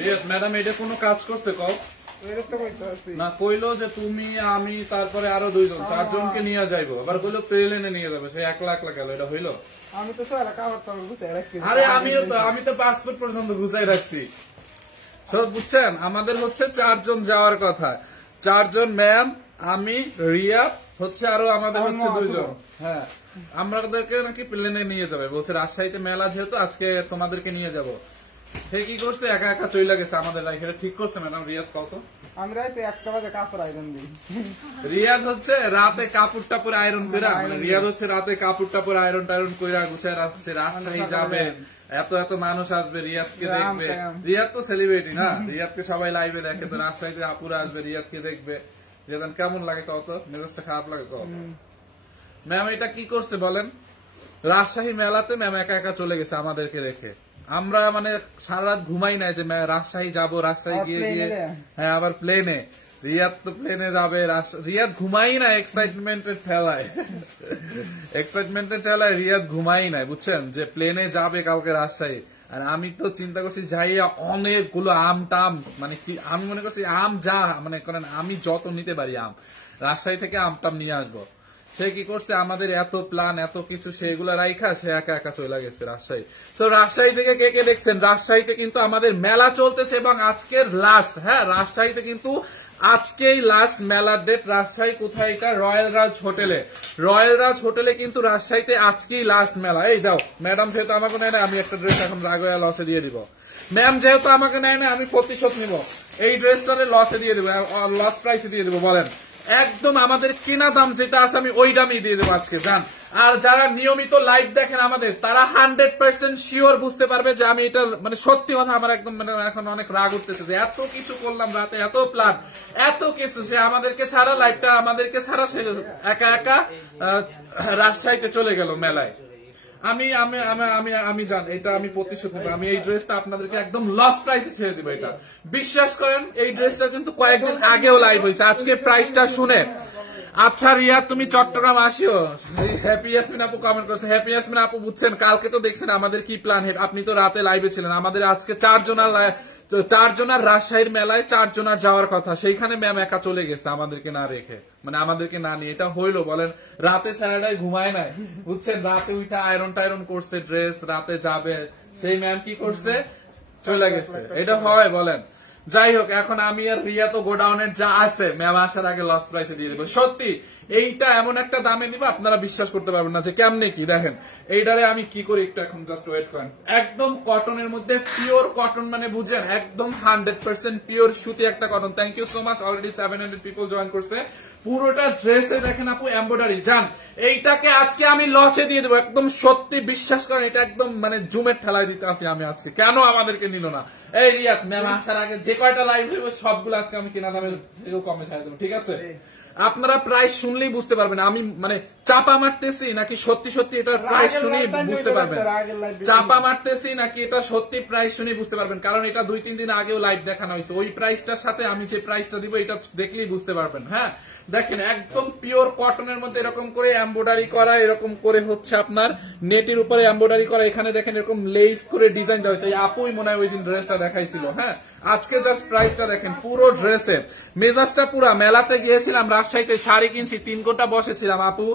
Riyad madam এটা কোনো কাজ করছে কও না, কইলো যে তুমি আমি তারপরে আরো 2 জন 4 জনকে নিয়ে যাইবো, আবার কইলো প্লেনে নিয়ে যাবে, সে 1 লাখ গেল, এটা হইলো? আমি তো আরে আমি তো পাসপোর্ট পর্যন্ত গুছাই রাখছি সব, বুঝছেন? আমাদের হচ্ছে 4 জন যাওয়ার কথা, 4 জন ম্যাম, আমি, রিয়াদ হচ্ছে, আরো আমাদের হচ্ছে 2 জন। হ্যাঁ, আমাদেরকে নাকি প্লেনে নিয়ে যাবে বলছে, রাজশাহীতে মেলা যেহেতু আজকে তোমাদেরকে নিয়ে যাব। সে কি করছে, একা একা চলে গেছে আমাদের লাইফ। এটা ঠিক করছে ম্যাডাম? রিয়াদ কত? আমি রাতে 1টা বাজে কাপড় আয়রন দিই। রিয়াদ হচ্ছে রাতে কাপড় টাপড় আয়রন করে, রিয়াদ হচ্ছে রাতে কাপড় টাপড় আয়রন টায়রন করে গুছায় রাখছে। রাজশাহী যাবে, এত এত মানুষ আসবে, রিয়াদকে দেখবে। রিয়াদ তো সেলিব্রিটি না, রিয়াদকে সবাই লাইভে দেখে, তো রাজশাহীতে আপুরা আসবে, রিয়াদকে দেখবে। রিয়াদ কেমন লাগে কত? মেজাজটা খারাপ লাগে কত? ম্যাম এটা কি করছে বলেন? রাজশাহী মেলাতে ম্যাম একা একা চলে গেছে আমাদেরকে রেখে। আমরা মানে সারা রাত ঘুমাই নাই যে রাজশাহী যাবো, রাজশাহী গিয়ে হ্যাঁ আবার প্লেনে। রিয়াদ তো প্লেনে যাবে, রিয়াদ ঘুমাই না এক্সাইটমেন্টের ঠেলায়, এক্সাইটমেন্টের ঠেলায় রিয়াদ ঘুমাই নাই, বুঝছেন? যে প্লেনে যাবে কালকে রাজশাহী। আর আমি তো চিন্তা করছি যাইয়া অনেকগুলো আম টাম, মানে কি আমি মনে করছি আম যা মানে করেন আমি যত নিতে পারি আম রাজশাহী থেকে আম টাম নিয়ে আসবো। সে কি করছে, আমাদের এত প্ল্যান এত কিছু সেগুলা রাইখা সে একা একা চলে গেছে রাজশাহী। তো রাজশাহী থেকে কে কে দেখছেন, রাজশাহীতে কিন্তু আমাদের মেলা চলতেছে এবং আজকের লাস্ট। হ্যাঁ, রাজশাহীতে কিন্তু আজকেই লাস্ট মেলার ডেট। রাজশাহী কোথায়? রয়্যাল রাজ হোটেলে। রয়্যাল রাজ হোটেলে কিন্তু রাজশাহীতে আজকেই লাস্ট মেলা। এই দাও ম্যাডাম, যেহেতু আমাকে নেয় না, আমি একটা ড্রেস এখন রাগয়া লসে দিয়ে দিব। ম্যাম যেহেতু আমাকে নেয় না, আমি প্রতিশোধ নিব, এই ড্রেসটারে লসে দিয়ে দিব, লস প্রাইসে দিয়ে দিব। বলেন, একদম আমাদের কেনা দাম যেটা আছে আমি ওই দামই দিয়ে দেবো আজকে, জান। আর যারা নিয়মিত লাইভ দেখেন আমাদের, তারা 100% শিওর বুঝতে পারবে যে আমি এটা মানে সত্যি কথা। আমার একদম মানে এখন অনেক রাগ উঠতেছে যে এত কিছু করলাম রাতে, এত প্ল্যান, এত কিছু, সে আমাদেরকে ছাড়া, লাইভটা আমাদেরকে ছাড়া সে একা একা রাজশাহীতে চলে গেল মেলায়। আমি আমি আমি আমি জান, এটা আমি প্রতিশোধ নেব। আমি এই ড্রেসটা আপনাদেরকে একদম লস প্রাইসে ছেড়ে দিব। এটা বিশ্বাস করেন, এই ড্রেসটা কিন্তু কয়েকদিন আগেও লাইভ হয়েছে। আজকে প্রাইসটা শুনে, আচ্ছা রিয়া তুমি চট্টগ্রাম আসিও। হ্যাপি ইয়াসমিন আপু কমেন্ট করছে। হ্যাপি ইয়াসমিন আপু, বুঝছেন কালকে তো দেখছেন আমাদের কি প্ল্যান। আপনি তো রাতে লাইভে ছিলেন। আমাদের আজকে 4 জনার রাজশাহীর মেলায় 4 জনার যাওয়ার কথা, সেইখানে ম্যাম একা চলে গেছে আমাদেরকে না রেখে, মানে আমাদেরকে না নিয়ে। এটা হইলো বলেন? রাতে স্যারাডায় ঘুমায় নাই, বুঝছেন? রাতে উঠে আয়রন টায়রন করছে, ড্রেস রাতে যাবে, সেই ম্যাম কি করছে, চলে গেছে। এটা হয় বলেন? যাই হোক, এখন আমি আর রিয়া তো গোডাউনের যা আছে ম্যাম আসার আগে লস প্রাইসে দিয়ে দেবো। সত্যি এইটা এমন একটা দামে দিব আপনারা বিশ্বাস করতে পারবেন না যে কেমনে কি। দেখেন এইটারে আমি কি করি, একটু এখন জাস্ট ওয়েট করেন। একদম কটনের মধ্যে, পিওর কটন, মানে বুঝেন একদম 100% পিওর সুতি একটা cotton. Thank you so much, already 700 people join করছে। পুরোটা ড্রেসে দেখেন আপু এমব্রয়ডারি, জান। এইটাকে আজকে আমি লসে দিয়ে দেবো, একদম সত্যি বিশ্বাস করেন। এটা একদম মানে জুমের ঠেলায় দিতে আসি আমি আজকে। কেন আমাদেরকে নিল না? এই রিয়াদ ম্যাম আসার আগে যে কয়টা লাইভ হইব সবগুলো আজকে আমি কেনা দামে কমে ছাড়া দেবো, ঠিক আছে? আপনারা প্রাইস শুনলেই বুঝতে পারবেন আমি মানে চাপা মারতেছি নাকি সত্যি সত্যি এটার প্রাইস শুনেই বুঝতে পারবেন। চাপা মারতেছি নাকি এটা সত্যি প্রাইস শুনেই বুঝতে পারবেন, কারণ এটা 2-3 দিন আগেও লাইভ দেখানো হয়েছে। ওই প্রাইসটার সাথে আমি যে প্রাইসটা দিব এটা দেখলেই বুঝতে পারবেন। হ্যাঁ, দেখেন একদম পিওর কটনের মধ্যে এরকম করে এমব্রয়ডারি করা, এরকম করে হচ্ছে আপনার নেটের উপরে এমব্রয়ডারি করা। এখানে দেখেন এরকম লেস করে ডিজাইন দেওয়া হয়েছে। এই আপুই মনে হয় ওই দিন ড্রেসটা দেখাইছিল। হ্যাঁ, আজকে জাস্ট প্রাইসটা দেখেন, পুরো ড্রেসে মেজাজটা পুরা। মেলাতে গিয়েছিলাম রাজশাহীতে, শাড়ি কিনছি, 3 ঘন্টা বসেছিলাম, আপু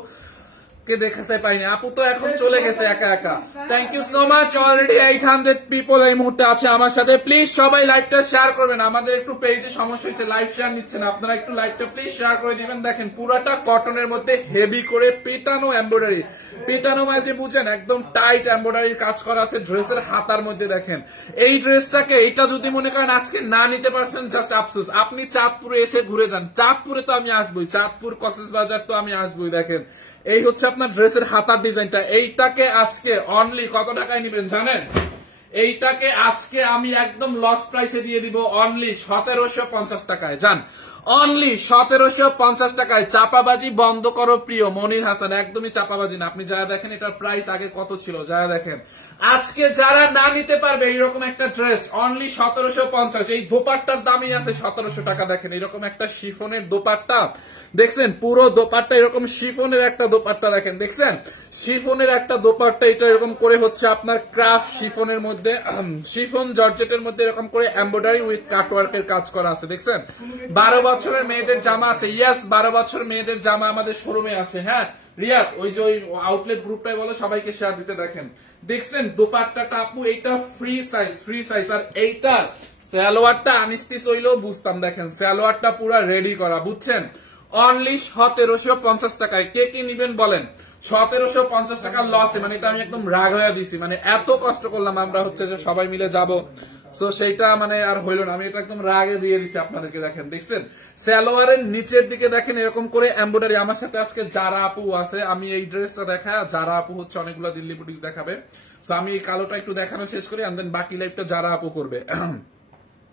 কে দেখাতে পাইনি। আপু তো এখন চলে গেছে একা একা। Thank you so much, already 800 people এই মুহূর্তে আছে আমার সাথে। প্লিজ সবাই লাইভটা শেয়ার করবেন। আমাদের একটু পেজে সমস্যা হয়েছে, লাইভ শেয়ার নিচ্ছেন আপনারা, একটু লাইভটা প্লিজ শেয়ার করে দিবেন। দেখেন পুরাটা কটনের মধ্যে হেভি করে পেটানো এমব্রয়ডারি, পেটানো মানে বুঝেন একদম টাইট এমব্রয়ডারির কাজ করা আছে ড্রেসের হাতার মধ্যে। দেখেন এই ড্রেসটাকে, এটা যদি মনে করেন আজকে না নিতে পারছেন জাস্ট আফসোস। আপনি চাঁদপুরে এসে ঘুরে যান, চাঁদপুরে তো আমি আসবই, চাঁদপুর কক্সবাজার তো আমি আসবই। দেখেন এই হচ্ছে আপনার ড্রেসের হাতার ডিজাইনটা। এইটাকে আজকে অনলি কত টাকায় নিবেন জানেন? এইটাকে আজকে আমি একদম লস প্রাইসে দিয়ে দিব অনলি 1750 টাকায়। জান, অনলি 1750 টাকায়। চাপাবাজি বন্ধ করো প্রিয় মনির হাসান, একদমই চাপাবাজি না। আপনি যারা দেখেন এটার প্রাইস আগে কত ছিল, যারা দেখেন আজকে যারা না নিতে পারবে এইরকম একটা ড্রেস অনলি 1750। এই দোপাট্টার দামই আছে 1700 টাকা। দেখেন এরকম একটা শিফনের দোপাট্টা দেখছেন, পুরো দোপাট্টা এরকম শিফনের একটা দোপাট্টা দেখেন, দেখছেন শিফনের একটা দোপাট্টা। এটা এরকম করে হচ্ছে আপনার ক্রাফট শিফনের মধ্যে, শিফন জর্জেটের মধ্যে এরকম করে এমব্রয়ডারি উইথ কাটওয়ার্কের কাজ করা আছে। দেখছেন 12 বছরের মেয়েদের জামা আছে। ইয়েস 12 বছর মেয়েদের জামা আমাদের শোরুমে আছে। হ্যাঁ রিয়াদ, ওই যে ওই আউটলেট গ্রুপটাই বলো সবাইকে শেয়ার দিতে। দেখেন দেখছেন দোপাট্টাটা আপু, এইটা ফ্রি সাইজ, ফ্রি সাইজ। আর এইটা সালোয়ারটা আনস্টিচ হইলেও বুঝতাম। দেখেন সালোয়ারটা পুরা রেডি করা, বুঝছেন। অনলি 1750 টাকায়। কে কি নিবেন বলেন? 1750 টাকার লসে, মানে এটা আমি একদম রাগ হয়ে দিছি। মানে এত কষ্ট করলাম আমরা হচ্ছে যে সবাই মিলে যাব, সো সেইটা মানে আর হইল না। আমি এটা একদম রাগে দিয়ে দিছি আপনাদেরকে। দেখেন দেখছেন সালোয়ারের নিচের দিকে দেখেন এরকম করে এমব্রয়ডারি। আমার সাথে আজকে যারা আপু আছে, আমি এই ড্রেসটা দেখায়, যারা আপু হচ্ছে অনেকগুলো দিল্লি বুটিক দেখাবে। সো আমি এই কালোটা একটু দেখানো শেষ করি, এন্ড দেন বাকি লাইভটা যারা আপু করবে।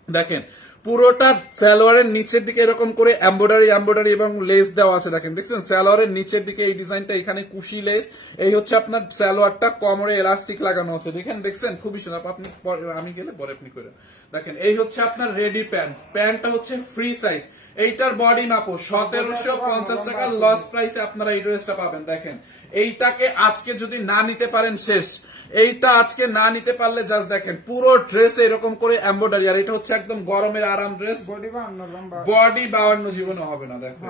দেখেন পুরোটা সালোয়ারের নিচের দিকে এরকম করে এমব্রয়ডারি এবং লেস দেওয়া আছে। দেখেন দেখছেন সালোয়ারের নিচের দিকে এই ডিজাইনটা, এখানে কুশি লেস। এই হচ্ছে আপনার সালোয়ারটা, কোমরে এলাস্টিক লাগানো আছে। দেখেন দেখছেন খুবই সুন্দর। আপনি আমি গেলে পরে আপনি করে দেখেন। এই হচ্ছে আপনার রেডি প্যান্ট, প্যান্টটা হচ্ছে ফ্রি সাইজ। এইটার বডি মাপো 1750 টাকা লস প্রাইসে আপনারা এই ড্রেসটা পাবেন। দেখেন এইটাকে আজকে যদি না নিতে পারেন শেষ। এইটা আজকে না নিতে পারলে জাস্ট দেখেন পুরো ড্রেস এরকম করে এমব্রয়ডারি। আর এটা হচ্ছে একদম গরমের আরাম ড্রেস। বডি 52 জীবনে হবে না। দেখো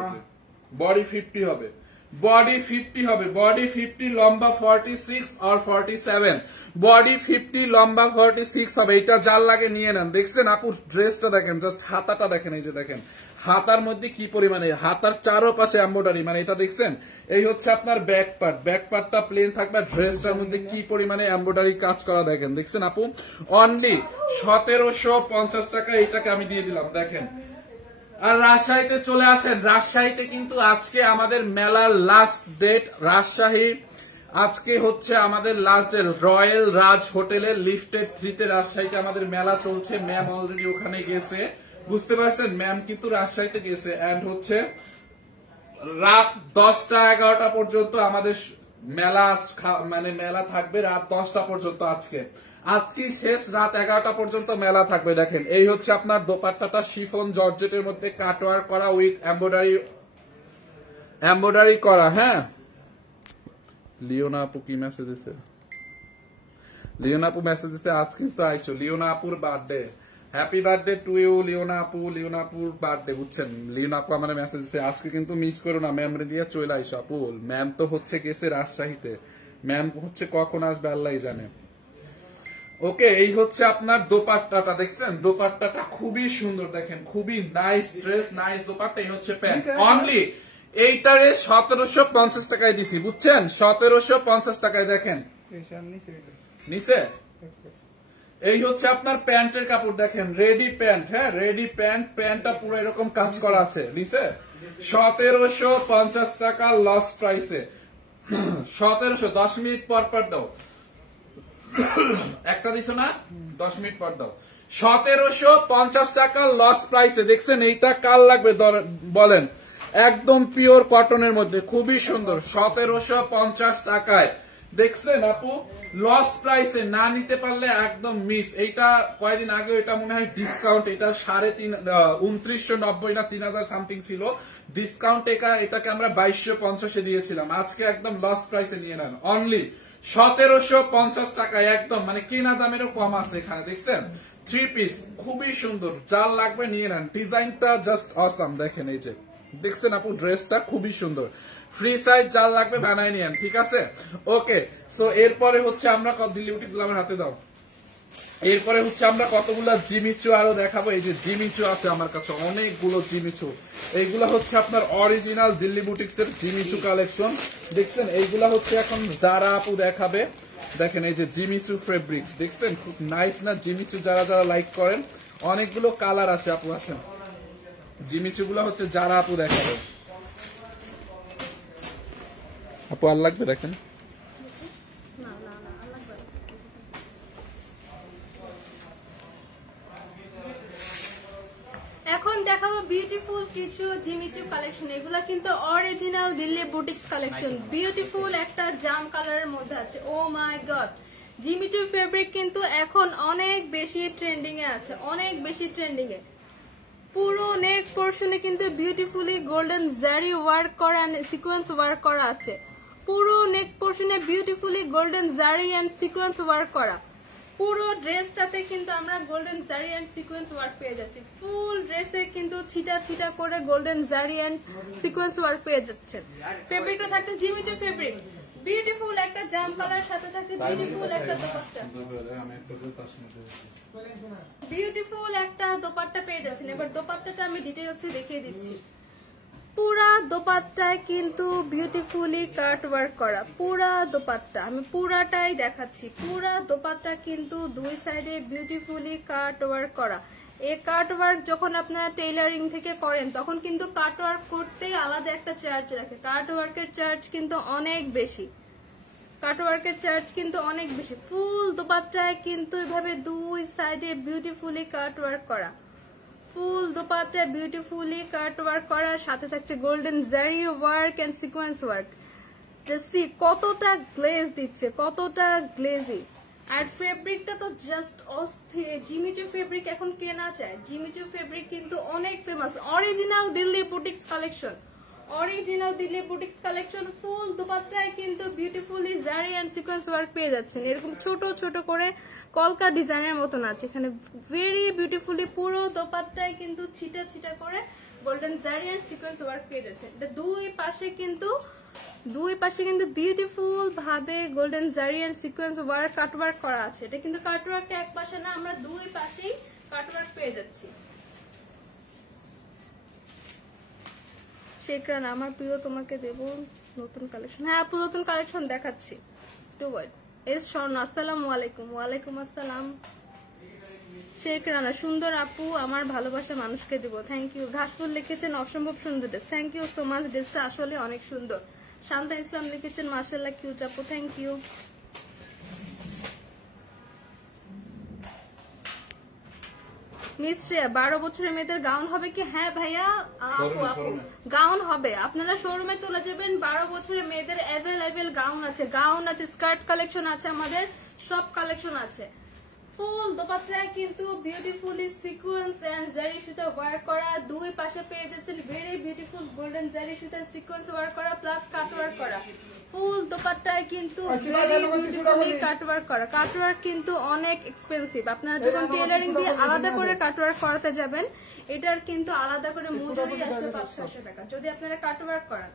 বডি 50 হবে, বডি 50 হবে, বডি 50, লম্বা 46 আর 47, বডি 50 লম্বা 46 হবে। এটা যার লাগে নিয়ে নেন। দেখছেন আপু ড্রেসটা দেখেন, জাস্ট হাতাটা দেখেন। এই যে দেখেন হাতার মধ্যে কি পরিমাণে, হাতার চারোপাশে এমব্রয়ডারি, মানে এটা দেখছেন। এই হচ্ছে আপনার ব্যাক পার্ট, ব্যাক পার্টটা প্লেন থাকবে। ড্রেসটার মধ্যে কি পরিমাণে এমব্রয়ডারি কাজ করা দেখেন, দেখছেন আপু। অনলি 1750 টাকা এইটাকে আমি দিয়ে দিলাম। দেখেন আর রাজশাহীতে চলে আসেন। রাজশাহীতে কিন্তু আজকে আমাদের মেলার লাস্ট ডেট। রাজশাহী আজকে হচ্ছে আমাদের লাস্ট ডেট। রয়্যাল রাজ হোটেলের লিফটেড 3 তে রাজশাহীতে আমাদের মেলা চলছে। ম্যাম অলরেডি ওখানে গেছে, বুঝতে পারছেন। ম্যাম কিন্তু রাজশাহীতে গেছে। এন্ড হচ্ছে রাত 10টা 11টা পর্যন্ত আমাদের মেলা, মানে মেলা থাকবে রাত 10টা পর্যন্ত। আজকে শেষ, রাত 11টা পর্যন্ত মেলা থাকবে। দেখেন এই হচ্ছে আপনার দোপাট্টাটা শিফন জর্জেটের মধ্যে কাটওয়ার্ক করা উইথ এমব্রয়ডারি করা। হ্যাঁ লিওনা আপু কি মেসেজ দিছে? লিওনা আপু মেসেজ দিছে আজকে তো আইসো। লিওনা আপুর birthday, happy birthday to you Leona আপু। লিওনা আপুর বার্থডে, বুঝছেন। লিওনা আপু আমার মেসেজ দিছে আজকে কিন্তু মিস করো না, ম্যাম রে দিয়ে চলে আইসো আপু। ম্যাম তো হচ্ছে গেছে রাজশাহীতে, ম্যাম হচ্ছে কখন আসবে আল্লাহ জানে। ওকে এই হচ্ছে আপনার দোপাট্টাটা, দেখছেন দোপাট্টাটা খুবই সুন্দর। দেখেন খুবই নাইস ড্রেস, নাইস দোপাট্টা। এই হচ্ছে প্যান্ট। অনলি এইটারে 1750 টাকায় দিছি, বুঝছেন। 1750 টাকায়। দেখেন নিচে এই হচ্ছে আপনার প্যান্টের কাপড়। দেখেন রেডি প্যান্ট। হ্যাঁ রেডি প্যান্ট, প্যান্টটা পুরো এরকম কাজ করা আছে নিচে। 1750 টাকা লস প্রাইসে। 1700। 10 মিনিট পর পর দাও, একটা দিছো না, 10 মিনিট পর দাও। 1750 টাকা লস প্রাইসে। দেখছেন এইটা কার লাগবে বলেন? একদম পিওর কটনের মধ্যে খুবই সুন্দর। 1750 টাকায় দেখছেন আপু, লস প্রাইসে। না নিতে পারলে একদম মিস। এইটা কয়েকদিন আগে এটা মনে হয় ডিসকাউন্ট, এটা 2990 না 3000 সামথিং ছিল ডিসকাউন্ট। এটাকে আমরা 2250 দিয়েছিলাম। আজকে একদম লস প্রাইসে নিয়ে নেন। অনলি 1750 টাকায় একদম, মানে কেনা দামেরও কম আছে এখানে। দেখছেন 3 পিস খুবই সুন্দর, যার লাগবে নিয়ে নেন। ডিজাইনটা জাস্ট অসাম। দেখেন এই যে দেখছেন আপু ড্রেসটা খুবই সুন্দর। ফ্রি সাইজ, যার লাগবে বানায় নিয়েন, ঠিক আছে। ওকে সো এরপরে হচ্ছে আমরা দিল্লি বুটিক ইসলামের হাতে দাও। এরপরে হচ্ছে আমরা কতগুলো জিমিচু আরো দেখাবো। এই যে জিমিচু আছে আমার কাছে অনেকগুলো জিমিচু। এইগুলা হচ্ছে আপনার অরিজিনাল দিল্লি বুটিক্স এর জিমিচু কালেকশন। দেখছেন এইগুলা হচ্ছে এখন যারা আপু দেখাবে। দেখেন এই যে জিমিচু ফেব্রিক্স, দেখছেন খুব নাইস না জিমিচু? যারা যারা লাইক করেন, অনেকগুলো কালার আছে আপু। আসেন জিমিচু গুলা হচ্ছে যারা আপু দেখাবে। আপু আর লাগবে? দেখেন এখন দেখাবো বিউটিফুল কিছু জিমি চু কালেকশন। এগুলা কিন্তু original Delhi boutiques collection. Beautiful একটা জাম কালারের মধ্যে আছে। ও মাই গড, জিমি চু ফেব্রিক কিন্তু এখন অনেক বেশি ট্রেন্ডিং এ আছে, অনেক বেশি ট্রেন্ডিং এ। পুরো নেক পোর্শনে কিন্তু বিউটিফুলি গোল্ডেন জারি ওয়ার্ক করা, সিকোয়েন্স ওয়ার্ক করা আছে। পুরো নেক পোর্শনে beautifully golden zari and sequence work করা। পুরো ড্রেসটাতে কিন্তু আমরা golden zari and sequence work পেয়ে যাচ্ছি। ফুল ড্রেসে কিন্তু ছিটা ছিটা করে golden zari and sequence work পেয়ে যাচ্ছেন। ফেব্রিকটা থাকছে জিমি চু ফেব্রিক। বিউটিফুল একটা জাম কালার, সাথে থাকছে বিউটিফুল একটা দোপাট্টা। বিউটিফুল একটা দোপাট্টা পেয়ে যাচ্ছেন। এবার দোপাট্টাটা আমি ডিটেইলসে দেখিয়ে দিচ্ছি। পুরা দোপাট্টায় কিন্তু বিউটিফুলি কাট ওয়ার্ক করা। পুরা দোপাট্টা আমি পুরাটাই দেখাচ্ছি। পুরা দোপাট্টা কিন্তু দুই সাইডে বিউটিফুলি কাট ওয়ার্ক করা। এই কাট ওয়ার্ক যখন আপনারা টেইলারিং থেকে করেন তখন কিন্তু কাট ওয়ার্ক করতে আলাদা একটা চার্জ রাখে। কাট ওয়ার্কের চার্জ কিন্তু অনেক বেশি। কাট ওয়ার্কের চার্জ কিন্তু অনেক বেশি। ফুল দোপাট্টায় কিন্তু এভাবে দুই সাইডে বিউটিফুলি কাট ওয়ার্ক করা। Full dupatta beautifully cut work করা, সাথে থাকছে golden zari work and sequence work. Just see কতটা গ্লেজ দিচ্ছে, কতটা গ্লেজি। আর ফেব্রিকটা তো জাস্ট অস্থির। জিমি চু ফেব্রিক এখন কে না চায়? জিমি চু ফেব্রিক কিন্তু অনেক famous. Original Delhi boutiques collection, original Delhi boutiques collection. Full দোপাট্টায় কিন্তু বিউটিফুলি জারি এন্ড সিকোয়েন্স ওয়ার্ক পেয়ে যাচ্ছেন। এরকম ছোট ছোট করে কলকা ডিজাইনের মতন আছে এখানে। ভেরি বিউটিফুলি পুরো দোপাট্টায় কিন্তু ছিটা ছিটা করে golden zari and sequence work পেয়ে যাচ্ছেন। দুই পাশে কিন্তু বিউটিফুল ভাবে golden zari and sequence work cut work করা আছে। এটা কিন্তু কাট ওয়ার্কটা এক পাশে না, আমরা দুই পাশেই কাট ওয়ার্ক পেয়ে যাচ্ছি। শেখরান আমার প্রিয়, তোমাকে দেব নতুন কালেকশন। হ্যাঁ আপু নতুন কালেকশন দেখাচ্ছি, টু ওয়েট। এস স্বর্ণ আসসালামু আলাইকুম। ওয়ালাইকুম আসসালাম। শেখ রানা সুন্দর আপু, আমার ভালোবাসা মানুষকে দিব। Thank you. ঘাসফুল লিখেছেন অসম্ভব সুন্দর dress. Thank you so much. ড্রেসটা আসলে অনেক সুন্দর। শান্তা ইসলাম লিখেছেন মাশাআল্লাহ কিউট আপু, থ্যাংক ইউ। মিস শ্রেয়া 12 বছরের মেয়েদের গাউন হবে কি? হ্যাঁ ভাইয়া, আপু গাউন হবে। আপনারা শোরুমে চলে যাবেন। 12 বছরের মেয়েদের অ্যাভেলেবেল গাউন আছে, গাউন আছে, স্কার্ট কালেকশন আছে, আমাদের সব কালেকশন আছে। ফুল দোপাট্টায় কিন্তু বিউটিফুলি সিকোয়েন্স এন্ড জারি সুতা ওয়ার্ক করা। দুই পাশে পেয়ে যাচ্ছেন ভেরি বিউটিফুল গোল্ডেন জারি সুতা সিকোয়েন্স ওয়ার্ক করা প্লাস কাট ওয়ার্ক করা। ফুল দোপাট্টায় কিন্তু ভেরি বিউটিফুলি কাট ওয়ার্ক করা। কাট ওয়ার্ক কিন্তু অনেক এক্সপেন্সিভ। আপনারা যখন টেলারিং দিয়ে আলাদা করে কাট ওয়ার্ক করাতে যাবেন, এটার কিন্তু আলাদা করে মজুরি আসবে 500-600 টাকা যদি আপনারা কাট ওয়ার্ক করান।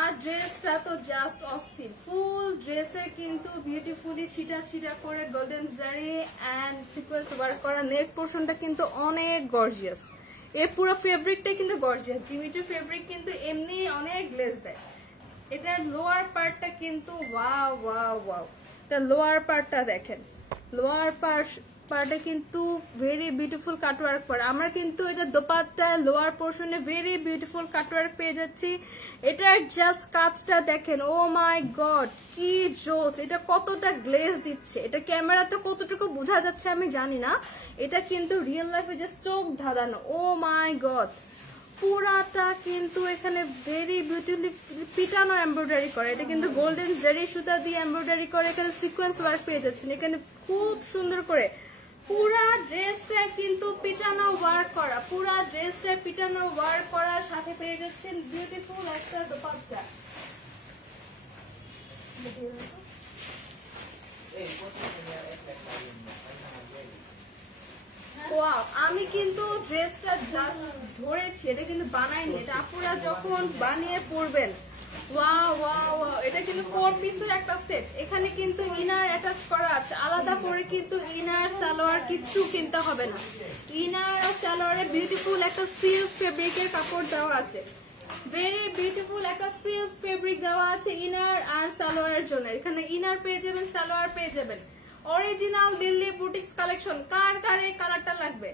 আর ড্রেসটা তো জাস্ট অস্থির। ফুল ড্রেসে কিন্তু বিউটিফুলি ছিটা ছিটা করে golden zari and sequence work করা। নেক পোর্শনটা কিন্তু অনেক গর্জিয়াস। এই পুরো ফেব্রিকটা কিন্তু গর্জিয়াস। জিমি চু ফেব্রিক কিন্তু এমনি অনেক গ্লেজ দেয়। এটার লোয়ার পার্টটা কিন্তু ওয়াও ওয়াও ওয়াও। এটা লোয়ার পার্টটা দেখেন, লোয়ার পার্টে কিন্তু ভেরি বিউটিফুল কাটওয়ার্ক করা। আমরা কিন্তু এটা দোপাট্টা লোয়ার পোর্শনে ভেরি বিউটিফুল কাটওয়ার্ক পেয়ে যাচ্ছি। এটার জাস্ট কাজটা দেখেন, ও মাই গড কি জোস। এটা কতটা গ্লেজ দিচ্ছে, এটা ক্যামেরাতে কতটুকু বোঝা যাচ্ছে আমি জানি না, এটা কিন্তু রিয়েল লাইফে জাস্ট চোখ ধাঁধানো। ও মাই গড, পুরাটা কিন্তু এখানে ভেরি বিউটিফুলি পিটানো এমব্রয়ডারি করে। এটা কিন্তু গোল্ডেন জারি সুতা দিয়ে এমব্রয়ডারি করে। এখানে সিকোয়েন্স ওয়ার্ক পেয়ে যাচ্ছেন এখানে খুব সুন্দর করে। পুরা ড্রেসটা কিন্তু পিটানো ওয়ার্ক করা, পুরা ড্রেসটা পিটানো ওয়ার্ক করা, সাথে পেয়ে যাচ্ছেন বিউটিফুল একটা দোপাট্টা। ওয়াও, আমি কিন্তু ড্রেসটা জাস্ট ধরেছি, এটা কিন্তু বানাইনি, এটা আপনারা যখন বানিয়ে পরবেন ওয়াও ওয়াও ওয়াও। এটা কিন্তু 4 পিসের একটা সেট। এখানে কিন্তু ইনার অ্যাটাচ করা আছে আলাদা করে, কিন্তু ইনার সালোয়ার কিচ্ছু কিনতে হবে না। ইনার আর সালোয়ারে বিউটিফুল একটা সিল্ক ফেব্রিকের কাপড় দেওয়া আছে, ভেরি বিউটিফুল একটা সিল্ক ফেব্রিক দেওয়া আছে ইনার আর সালোয়ারের জন্য। এখানে ইনার পেয়ে যাবেন, সালোয়ার পেয়ে যাবেন। Original Delhi boutiques collection. কার কার এই কালারটা লাগবে,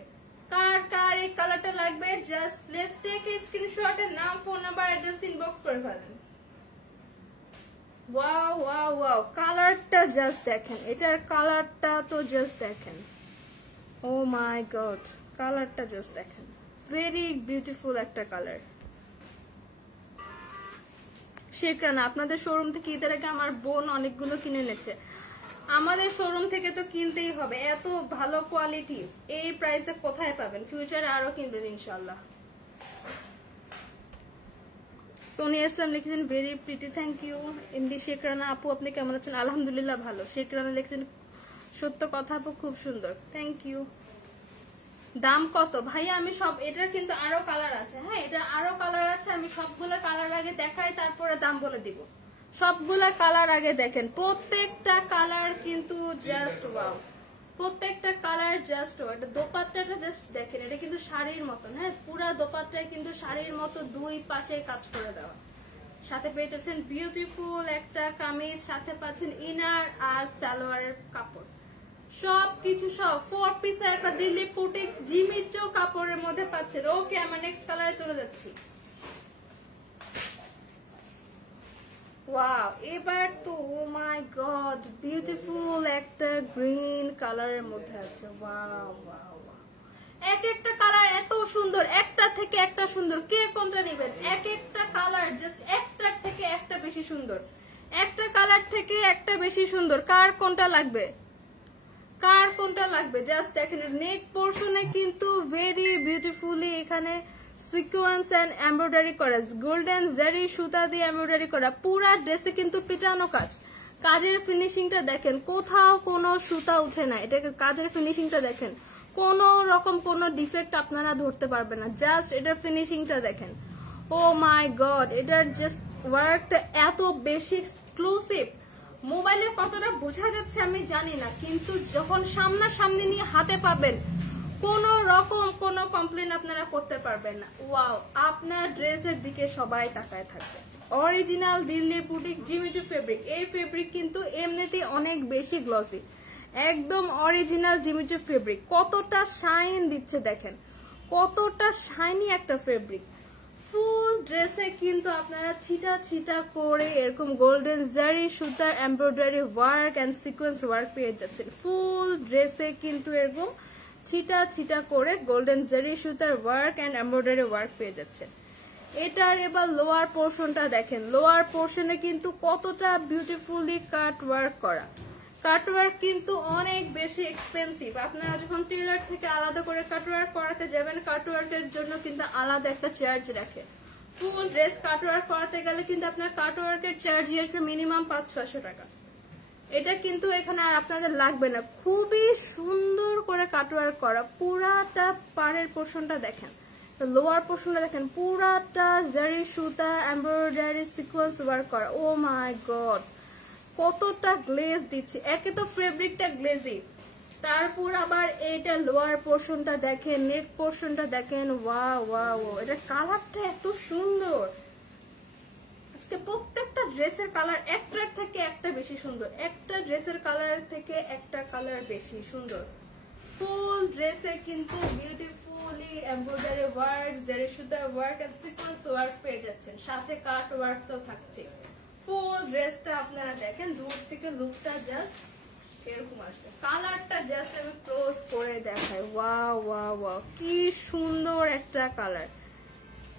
কার কার এই কালারটা লাগবে, just let's take a screenshot এর নাম, ফোন নাম্বার, অ্যাড্রেস ইনবক্স করে ফেলেন। ওয়াও ওয়াও ওয়াও, কালারটা জাস্ট দেখেন, এটার কালারটা তো জাস্ট দেখেন। ও মাই গড, কালারটা জাস্ট দেখেন, ভেরি বিউটিফুল একটা কালার। শেখরানা, আপনাদের শোরুম থেকে ঈদের আগে আমার বোন অনেকগুলো কিনে এনেছে। আমাদের শোরুম থেকে তো কিনতেই হবে, এত ভালো কোয়ালিটি এই প্রাইসে কোথায় পাবেন? ফিউচারে আরো কিনবেন ইনশাল্লাহ। সোনিয়া ইসলাম লিখেছেন very pretty, thank you. MD শেখরানা আপু আপনি কেমন আছেন? আলহামদুলিল্লাহ ভালো। শেখরানা লিখেছেন সত্য কথা আপু খুব সুন্দর, থ্যাংক ইউ। দাম কত ভাইয়া? আমি সব, এটার কিন্তু আরো কালার আছে, হ্যাঁ এটা আরো কালার আছে, আমি সবগুলা কালার আগে দেখাই তারপরে দাম বলে দিব। সবগুলা কালার আগে দেখেন, প্রত্যেকটা কালার কিন্তু জাস্ট ওয়াও, প্রত্যেকটা কালার জাস্ট ওয়াও। এটা দোপাট্টাটা জাস্ট দেখেন, এটা কিন্তু শাড়ির মতন, হ্যাঁ পুরা দোপাট্টায় কিন্তু শাড়ির মতো দুই পাশে কাজ করে দেওয়া। সাথে পেয়েছেন বিউটিফুল একটা কামিজ, সাথে পাচ্ছেন ইনার আর সালোয়ারের কাপড়, সবকিছু সব 4 পিসের একটা দিল্লি বুটিক জিমিচো কাপড়ের মধ্যে পাচ্ছেন। ওকে, আমরা নেক্সট কালারে চলে যাচ্ছি। ওয়াও, এবার তো ও মাই গড, বিউটিফুল একটা গ্রিন কালারের মধ্যে আছে। ওয়াও ওয়াও ওয়াও, এক একটা কালার এত সুন্দর, একটা থেকে একটা সুন্দর। কে কোনটা নেবেন? এক একটা কালার জাস্ট একটার থেকে একটা বেশি সুন্দর, একটা কালার থেকে একটা বেশি সুন্দর। কার কোনটা লাগবে? কার কোনটা লাগবে? জাস্ট দেখেন, নেক পোর্শনে কিন্তু ভেরি বিউটিফুলি এখানে সিকোয়েন্স এন্ড এমব্রয়ডারি করা, গোল্ডেন জারি সুতা দিয়ে এমব্রয়ডারি করা, পুরা ড্রেসে কিন্তু পিটানো কাজ। কাজের ফিনিশিংটা দেখেন, কোথাও কোনো সুতা উঠে না, এটাকে কাজের ফিনিশিংটা দেখেন, কোন রকম কোনো ডিফেক্ট আপনারা ধরতে পারবেন না। জাস্ট এটার ফিনিশিংটা দেখেন, ও মাই গড, এটার জাস্ট ওয়ার্কটা এত বেশি এক্সক্লুসিভ। মোবাইলে কতটা বোঝা যাচ্ছে আমি জানি না, কিন্তু যখন সামনাসামনি নিয়ে হাতে পাবেন কোন রকম কোনো কমপ্লেন আপনারা করতে পারবেন না। ওয়াও, আপনার ড্রেসের দিকে সবাই তাকায় থাকবে। Original Delhi boutique Jimmy Choo fabric, এই ফেব্রিক কিন্তু এমনিতেই অনেক বেশি গ্লসি, একদম অরিজিনাল জিমিচু ফেব্রিক। কতটা শাইন দিচ্ছে দেখেন, কতটা শাইনি একটা ফেব্রিক। ফুল ড্রেসে কিন্তু আপনারা ছিটা ছিটা করে এরকম গোল্ডেন জারি সুতার embroidery work and sequence work পেয়ে যাচ্ছেন। ফুল ড্রেসে কিন্তু এরকম ছিটা ছিটা করে গোল্ডেন জারি সুতার ওয়ার্ক এন্ড এমব্রয়ডারি ওয়ার্ক পেয়ে যাচ্ছেন। এটার এবার লোয়ার পোর্শনটা দেখেন, লোয়ার পোর্শনে কিন্তু কতটা বিউটিফুলি কাট ওয়ার্ক করা। কাট ওয়ার্ক কিন্তু অনেক বেশি এক্সপেন্সিভ। আপনারা যখন টেলার থেকে আলাদা করে কাট ওয়ার্ক করাতে যাবেন, কাট ওয়ার্কের জন্য কিন্তু আলাদা একটা চার্জ রাখে। ফুল ড্রেস কাট ওয়ার্ক করাতে গেলে কিন্তু আপনার কাট ওয়ার্কের চার্জ আসবে মিনিমাম 500-600 টাকা। এটা কিন্তু এখানে আর আপনাদের লাগবে না, খুবই সুন্দর করে কাট ওয়ার্ক করা। পুরাটা পাড়ের পোর্শনটা দেখেন, লোয়ার পোর্শনটা দেখেন, পুরাটা জারি সুতা এমব্রয়ডারি সিকোয়েন্স ওয়ার্ক করা। ও মাই গড, কতটা গ্লেজ দিচ্ছে। একে তো ফেব্রিকটা গ্লেজি, তারপর আবার এইটা লোয়ার পোর্শনটা দেখেন, নেক পোর্শনটা দেখেন। ওয়াও ওয়াও, এটা কালারটা এত সুন্দর। আজকে প্রত্যেকটা ড্রেসের কালার একটার থেকে একটা বেশি সুন্দর, একটা ড্রেসের কালারের থেকে একটা কালার বেশি সুন্দর। ফুল ড্রেসে কিন্তু বিউটিফুলি এমব্রয়ডারি ওয়ার্ক, জারি সুতার ওয়ার্ক আর সিকোয়েন্স ওয়ার্ক পেয়ে যাচ্ছেন, সাথে কাট ওয়ার্ক তো থাকছে। ফুল ড্রেসটা আপনারা দেখেন, দূর থেকে লুকটা জাস্ট এরকম আসবে। কালারটা জাস্ট আমি ক্লোজ করে দেখাই। ওয়াও ওয়াও ওয়াও, কি সুন্দর একটা কালার,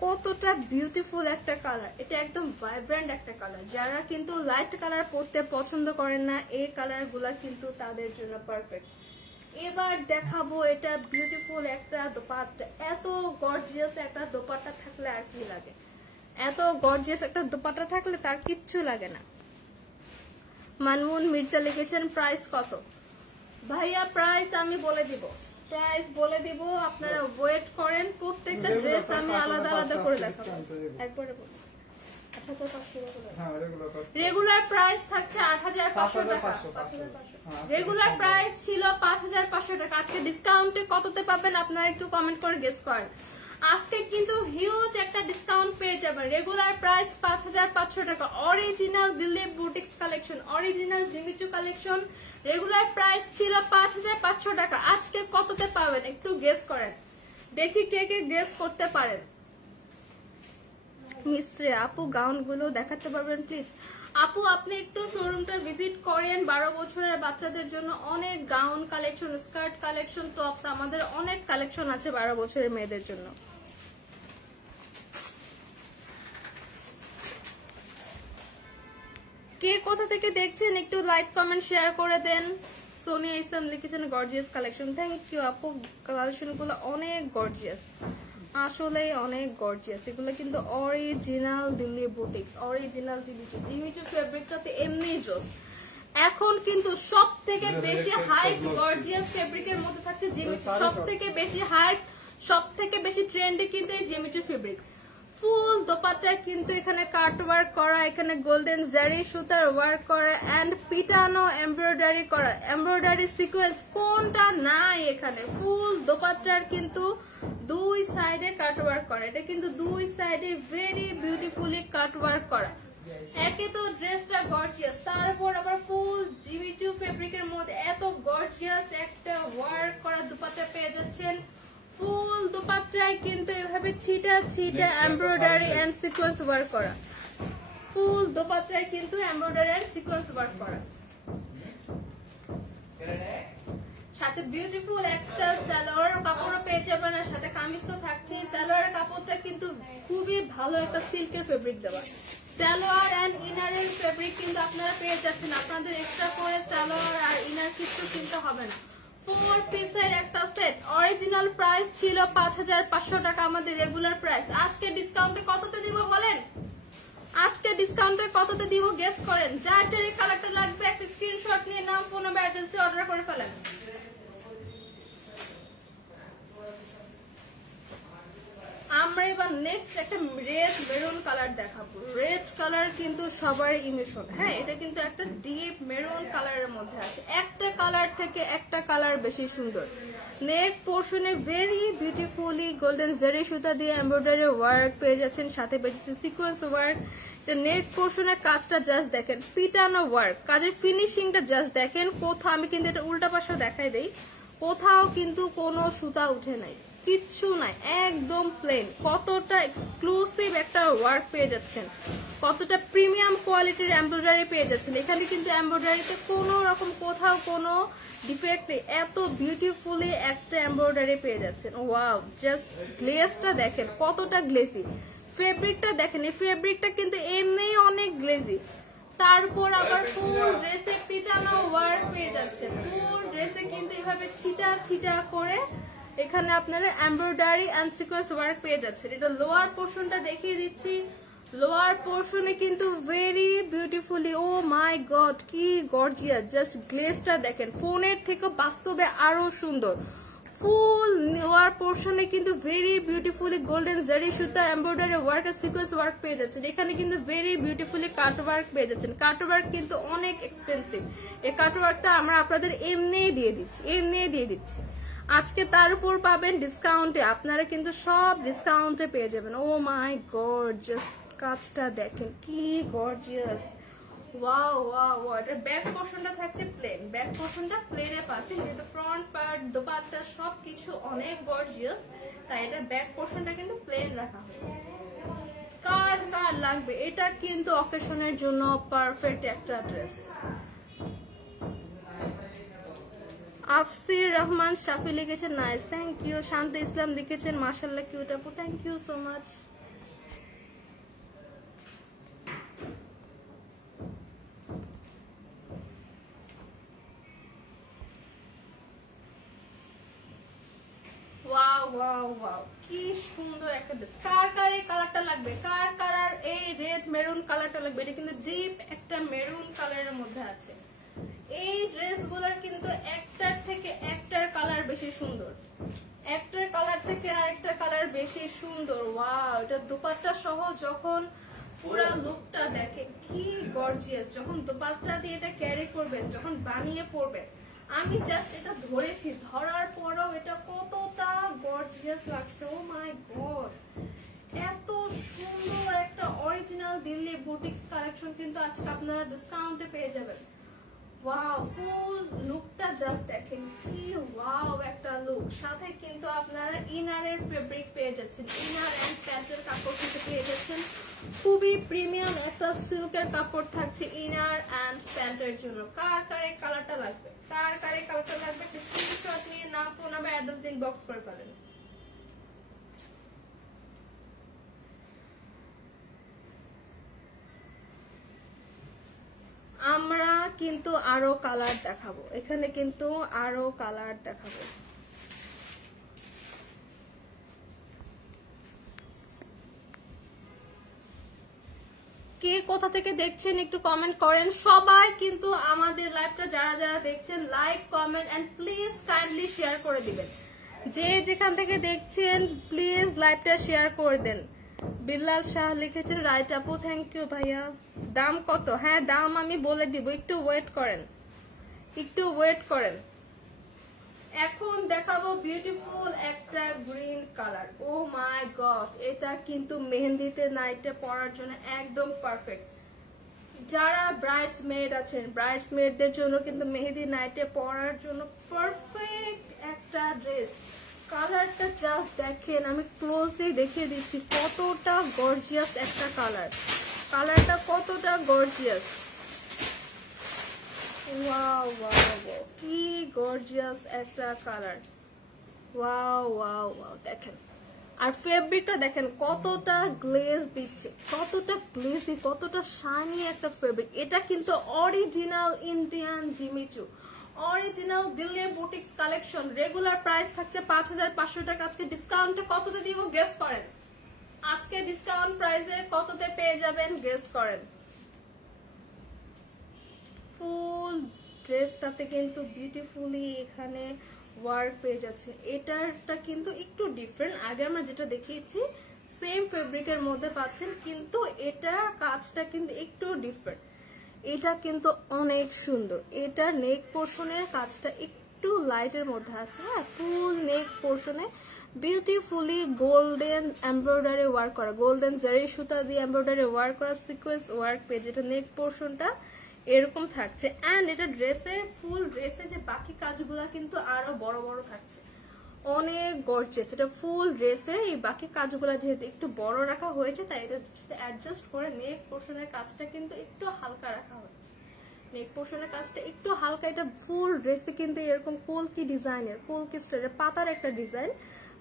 কতটা বিউটিফুল একটা কালার। এটা একদম ভাইব্রেন্ট একটা কালার। যারা কিন্তু লাইট কালার পরতে পছন্দ করেন না, এই কালার গুলা কিন্তু তাদের জন্য পারফেক্ট। এবার দেখাবো এটা বিউটিফুল একটা দোপাট্টা। এত গর্জিয়াস একটা দোপাট্টা থাকলে আর কি লাগে, এত গর্জিয়াস একটা দোপাট্টা থাকলে তার কিচ্ছু লাগে না। মানমুন মির্জা লিখেছেন প্রাইস কত? ভাইয়া প্রাইস আমি বলে দিব, প্রাইস বলে দিব, আপনারা ওয়েট করেন। প্রত্যেকটা ড্রেস আমি আলাদা আলাদা করে দেখাবো, একবারে বলবো। রেগুলার প্রাইস থাকছে 8500 টাকা, রেগুলার প্রাইস ছিল 5500 টাকা। আজকে ডিসকাউন্টে কততে পাবেন আপনারা একটু কমেন্ট করে গেস করেন। আজকে কিন্তু হিউজ একটা ডিসকাউন্ট পেয়ে যাবেন। রেগুলার প্রাইস 5500 টাকা। Original Delhi boutiques collection, original Jimmy Choo collection. Regular price ছিল 5500 টাকা। আজকে কততে পাবেন একটু গেস করেন, দেখি কে কে গেস করতে পারেন। মিস্ত্রি আপু গাউন গুলো দেখাতে পারবেন প্লিজ? আপু আপনি একটু শোরুমটা ভিজিট করেন। 12 বছরের বাচ্চাদের জন্য অনেক gown collection, skirt collection, tops, আমাদের অনেক কালেকশন আছে 12 বছরের মেয়েদের জন্য। কে কোথা থেকে দেখছেন একটু লাইক কমেন্ট শেয়ার করে দেন। সোনিয়া ইসলাম লিখেছেন গর্জিয়াস কালেকশন। থ্যাংক ইউ আপু, কালেকশন গুলো অনেক গর্জিয়াস, আসলে অনেক গর্জিয়াস। এগুলো কিন্তু original Delhi boutiques, original Jimmy Choo ফেব্রিকটাতে এমনি জোস। এখন কিন্তু সব থেকে বেশি হাইপ গর্জিয়াস ফেব্রিকের মধ্যে থাকছে জিমিচু, সব থেকে বেশি হাইপ, সব থেকে বেশি ট্রেন্ডে কিন্তু এই জিমিচু ফেব্রিক। ফুল দোপাট্টায় কিন্তু এখানে কাট ওয়ার্ক করা, এখানে গোল্ডেন জারি সুতার ওয়ার্ক করা এন্ড পিটানো এমব্রয়ডারি করা, এমব্রয়ডারি সিকোয়েন্স কোনটা নাই এখানে। ফুল দোপাট্টার কিন্তু দুই সাইডে কাট ওয়ার্ক করা, এটা কিন্তু দুই সাইডে ভেরি বিউটিফুলি কাট ওয়ার্ক করা। একে তো ড্রেসটা গর্জিয়াস, তারপর আবার ফুল জিমিচু ফেব্রিকের মধ্যে এত গর্জিয়াস একটা ওয়ার্ক করা দোপাট্টা পেয়ে যাচ্ছেন। ফুল দোপাট্টায় কিন্তু এভাবে ছিটা ছিটা এমব্রয়ডারি এন্ড সিকোয়েন্স ওয়ার্ক করা, ফুল দোপাট্টায় কিন্তু এমব্রয়ডারি এন্ড সিকোয়েন্স ওয়ার্ক করা, সাথে বিউটিফুল একটা সালোয়ার কাপড়ও পেয়ে যাবেন, আর সাথে কামিজ তো থাকছে। সালোয়ারের কাপড়টা কিন্তু খুবই ভালো একটা সিল্কের ফেব্রিক দেওয়া, সালোয়ার এন্ড ইনারের ফেব্রিক কিন্তু আপনারা পেয়ে যাচ্ছেন। আপনাদের এক্সট্রা করে সালোয়ার আর ইনার কিছু কিনতে হবে না। 4 পিসের একটা সেট, অরিজিনাল প্রাইস ছিল 5500 টাকা আমাদের রেগুলার প্রাইস। আজকে ডিসকাউন্টে কততে দিব বলেন? আজকে ডিসকাউন্টে কততে দিব গেস করেন। যার যার এই কালারটা লাগবে একটা স্ক্রিনশট নিয়ে নাম, ফোন নাম্বার, অ্যাড্রেস দিয়ে অর্ডার করে ফেলেন। আমরা এবার নেক্সট একটা রেড মেরুন কালার দেখাবো। রেড কালার কিন্তু সবার ইমোশন, হ্যাঁ এটা কিন্তু একটা ডিপ মেরুন কালারের মধ্যে আছে। একটা কালার থেকে একটা কালার বেশি সুন্দর। নেক পোর্শনে ভেরি বিউটিফুলি গোল্ডেন জারি সুতা দিয়ে এমব্রয়ডারি ওয়ার্ক পেয়ে যাচ্ছেন, সাথে পেয়ে যাচ্ছেন সিকোয়েন্স ওয়ার্ক। নেক পোর্শনের কাজটা জাস্ট দেখেন, পিটানো ওয়ার্ক, কাজের ফিনিশিংটা জাস্ট দেখেন। কোথাও আমি কিন্তু এটা উল্টা পাশে দেখাই দেই, কোথাও কিন্তু কোনো সুতা উঠে নাই, কিচ্ছু নাই, একদম প্লেন। কতটা এক্সক্লুসিভ একটা ওয়ার্ক পেয়ে যাচ্ছেন, কতটা প্রিমিয়াম কোয়ালিটির এমব্রয়ডারি পেয়ে যাচ্ছেন। এখানে কিন্তু এমব্রয়ডারিতে কোনো রকম কোথাও কোনো ডিফেক্ট নেই, এত বিউটিফুলি একটা এমব্রয়ডারি পেয়ে যাচ্ছেন। ওয়াও, জাস্ট গ্লেজটা দেখেন কতটা গ্লেজি, ফেব্রিকটা দেখেন, এই ফেব্রিকটা কিন্তু এমনি অনেক গ্লেজি। তারপর আবার ফুল ড্রেসে পিটানো ওয়ার্ক পেয়ে যাচ্ছেন, ফুল ড্রেসে কিন্তু এভাবে ছিটা ছিটা করে এখানে আপনারা এমব্রয়ডারি এন্ড সিকোয়েন্স ওয়ার্ক পেয়ে যাচ্ছেন। এটা লোয়ার পোর্শনটা দেখিয়ে দিচ্ছি। লোয়ার পোর্শনে কিন্তু very beautifully, O my god কি গর্জিয়াস, জাস্ট গ্লেজটা দেখেন, ফোনের থেকে বাস্তবে আরো সুন্দর। ফুল লোয়ার পোর্শনে কিন্তু ভেরি বিউটিফুলি গোল্ডেন জারি সুতা এমব্রয়ডারি ওয়ার্ক আর সিকোয়েন্স ওয়ার্ক পেয়ে যাচ্ছেন। এখানে কিন্তু ভেরি বিউটিফুলি কাট ওয়ার্ক পেয়ে যাচ্ছেন। কাট ওয়ার্ক কিন্তু অনেক এক্সপেন্সিভ, এই কাট ওয়ার্কটা আমরা আপনাদের এমনিই দিয়ে দিচ্ছি। আজকে তার উপর পাবেন ডিসকাউন্টে, আপনারা কিন্তু সব ডিসকাউন্টে পেয়ে যাবেন। ও মাই গড, জাস্ট কাজটা দেখেন কি গর্জিয়াস, ওয়াও ওয়াও ওয়াও। এটার ব্যাক পোর্শনটা থাকছে প্লেন, ব্যাক পোর্শনটা প্লেনে পাচ্ছেন, যেহেতু ফ্রন্ট পার্ট দোপাট্টা সবকিছু অনেক গর্জিয়াস, তাই এটার ব্যাক পোর্শনটা কিন্তু প্লেন রাখা হয়েছে। কার কার লাগবে, এটা কিন্তু অকেশনের জন্য পারফেক্ট একটা ড্রেস। আফসির রহমান শাফি লিখেছেন nice, thank you. Shanto Islam লিখেছেন মাশাআল্লাহ কিউট আপু, thank you so much. Wow wow wow, কি সুন্দর একটা ড্রেস। কার কার এই কালারটা লাগবে, কার কার এই রেড মেরুন কালারটা লাগবে, এটা কিন্তু ডিপ একটা মেরুন কালারের মধ্যে আছে। এই ড্রেসগুলোর কিন্তু একটার থেকে একটার কালার বেশি সুন্দর, একটার কালার থেকে আরেকটা কালার বেশি সুন্দর। ওয়াও, এটা দোপাট্টা সহ যখন পুরো লুকটা দেখে কি গর্জিয়াস, যখন দোপাট্টা দিয়ে এটা ক্যারি করবেন, যখন বানিয়ে পরবেন, আমি জাস্ট এটা ধরেছি, ধরার পরেও এটা কতটা গর্জিয়াস লাগছে। ও মাই গড, এত সুন্দর একটা অরিজিনাল দিল্লি বুটিক্স কালেকশন কিন্তু আজকে আপনারা ডিসকাউন্টে পেয়ে যাবেন। ওয়াও, ফুল লুকটা জাস্ট দেখেন কি ওয়াও একটা লুক। সাথে কিন্তু আপনারা ইনারের ফেব্রিক পেয়ে যাচ্ছেন, ইনার এন্ড প্যাচের কাপড় কিন্তু পেয়ে যাচ্ছেন। খুবই প্রিমিয়াম একটা সিল্কের কাপড় থাকছে ইনার এন্ড প্যান্টের জন্য। কার কার এই কালারটা লাগবে, কার কার এই কালারটা লাগবে, স্ক্রিনশট নিয়ে নাম, ফোন নাম্বার, অ্যাড্রেস দিন, বক্স করে ফেলেন। আমরা কিন্তু আরো কালার দেখাবো, এখানে কিন্তু আরো কালার দেখাবো। কে কোথা থেকে দেখছেন একটু কমেন্ট করেন। সবাই কিন্তু আমাদের লাইভটা যারা যারা দেখছেন like, comment and please kindly share করে দিবেন। যে যেখান থেকে দেখছেন প্লিজ লাইভটা শেয়ার করে দেন। বিল্লাল শাহ লিখেছেন রাইট আপু, থ্যাংক ইউ ভাইয়া। দাম কত? হ্যাঁ দাম আমি বলে দিব, একটু ওয়েট করেন, একটু ওয়েট করেন। এখন দেখাবো বিউটিফুল একটা green colour. O my god, এটা কিন্তু মেহেন্দিতে নাইটে পরার জন্য একদম পারফেক্ট। যারা ব্রাইডস মেড আছেন, ব্রাইডস মেডদের জন্য কিন্তু মেহেদি নাইটে পরার জন্য পারফেক্ট একটা ড্রেস। কালারটা জাস্ট দেখেন, আমি ক্লোজলি দেখিয়ে দিচ্ছি কতটা গর্জিয়াস একটা কালার। কালারটা কতটা গর্জিয়াস, ওয়াও ওয়াও ওয়াও, কি গর্জিয়াস একটা কালার, ওয়াও ওয়াও ওয়াও। দেখেন আর ফেব্রিকটা দেখেন কতটা গ্লেজ দিচ্ছে, কতটা গ্লেজি, কতটা শাইনি একটা ফেব্রিক। এটা কিন্তু original Indian Jimmy Choo, original Delhi boutiques collection. Regular price থাকছে 5500 টাকা, আজকে ডিসকাউন্টে কততে দিব গেস করেন। আজকে ডিসকাউন্ট প্রাইসে কততে পেয়ে যাবেন গেস করেন। ফুল ড্রেসটাতে কিন্তু বিউটিফুলি এখানে ওয়ার্ক পেয়ে যাচ্ছে। এটারটা কিন্তু একটু ডিফারেন্ট, আগে আমরা যেটা দেখিয়েছি সেম ফেব্রিকের মধ্যে পাচ্ছেন, কিন্তু এটার কাজটা কিন্তু একটু ডিফারেন্ট। এটা কিন্তু অনেক সুন্দর। এটা নেক পোর্শনের কাজটা একটু লাইটের মধ্যে আছে। হ্যাঁ, ফুল নেক পোর্শনে বিউটিফুলি গোল্ডেন এমব্রয়ডারি ওয়ার্ক করা, গোল্ডেন জারি সুতা দিয়ে এমব্রয়ডারি ওয়ার্ক করা সিকোয়েন্স ওয়ার্ক পেয়ে, যেটা নেক পোর্শনটা এরকম থাকছে। এন্ড এটা ড্রেসের ফুল ড্রেসে যে বাকি কাজগুলা কিন্তু আরো বড় বড় থাকছে, অনেক গর্জিয়াস। এটা ফুল ড্রেসের এই বাকি কাজগুলা যেহেতু একটু বড় রাখা হয়েছে, তাই এটা অ্যাডজাস্ট করে নেক পোর্শনের কাজটা কিন্তু একটু হালকা রাখা হয়েছে। নেক পোর্শনের কাজটা একটু হালকা। এটা ফুল ড্রেসে কিন্তু এরকম কলকি ডিজাইনের, কলকি স্টাইলের পাতার একটা ডিজাইন,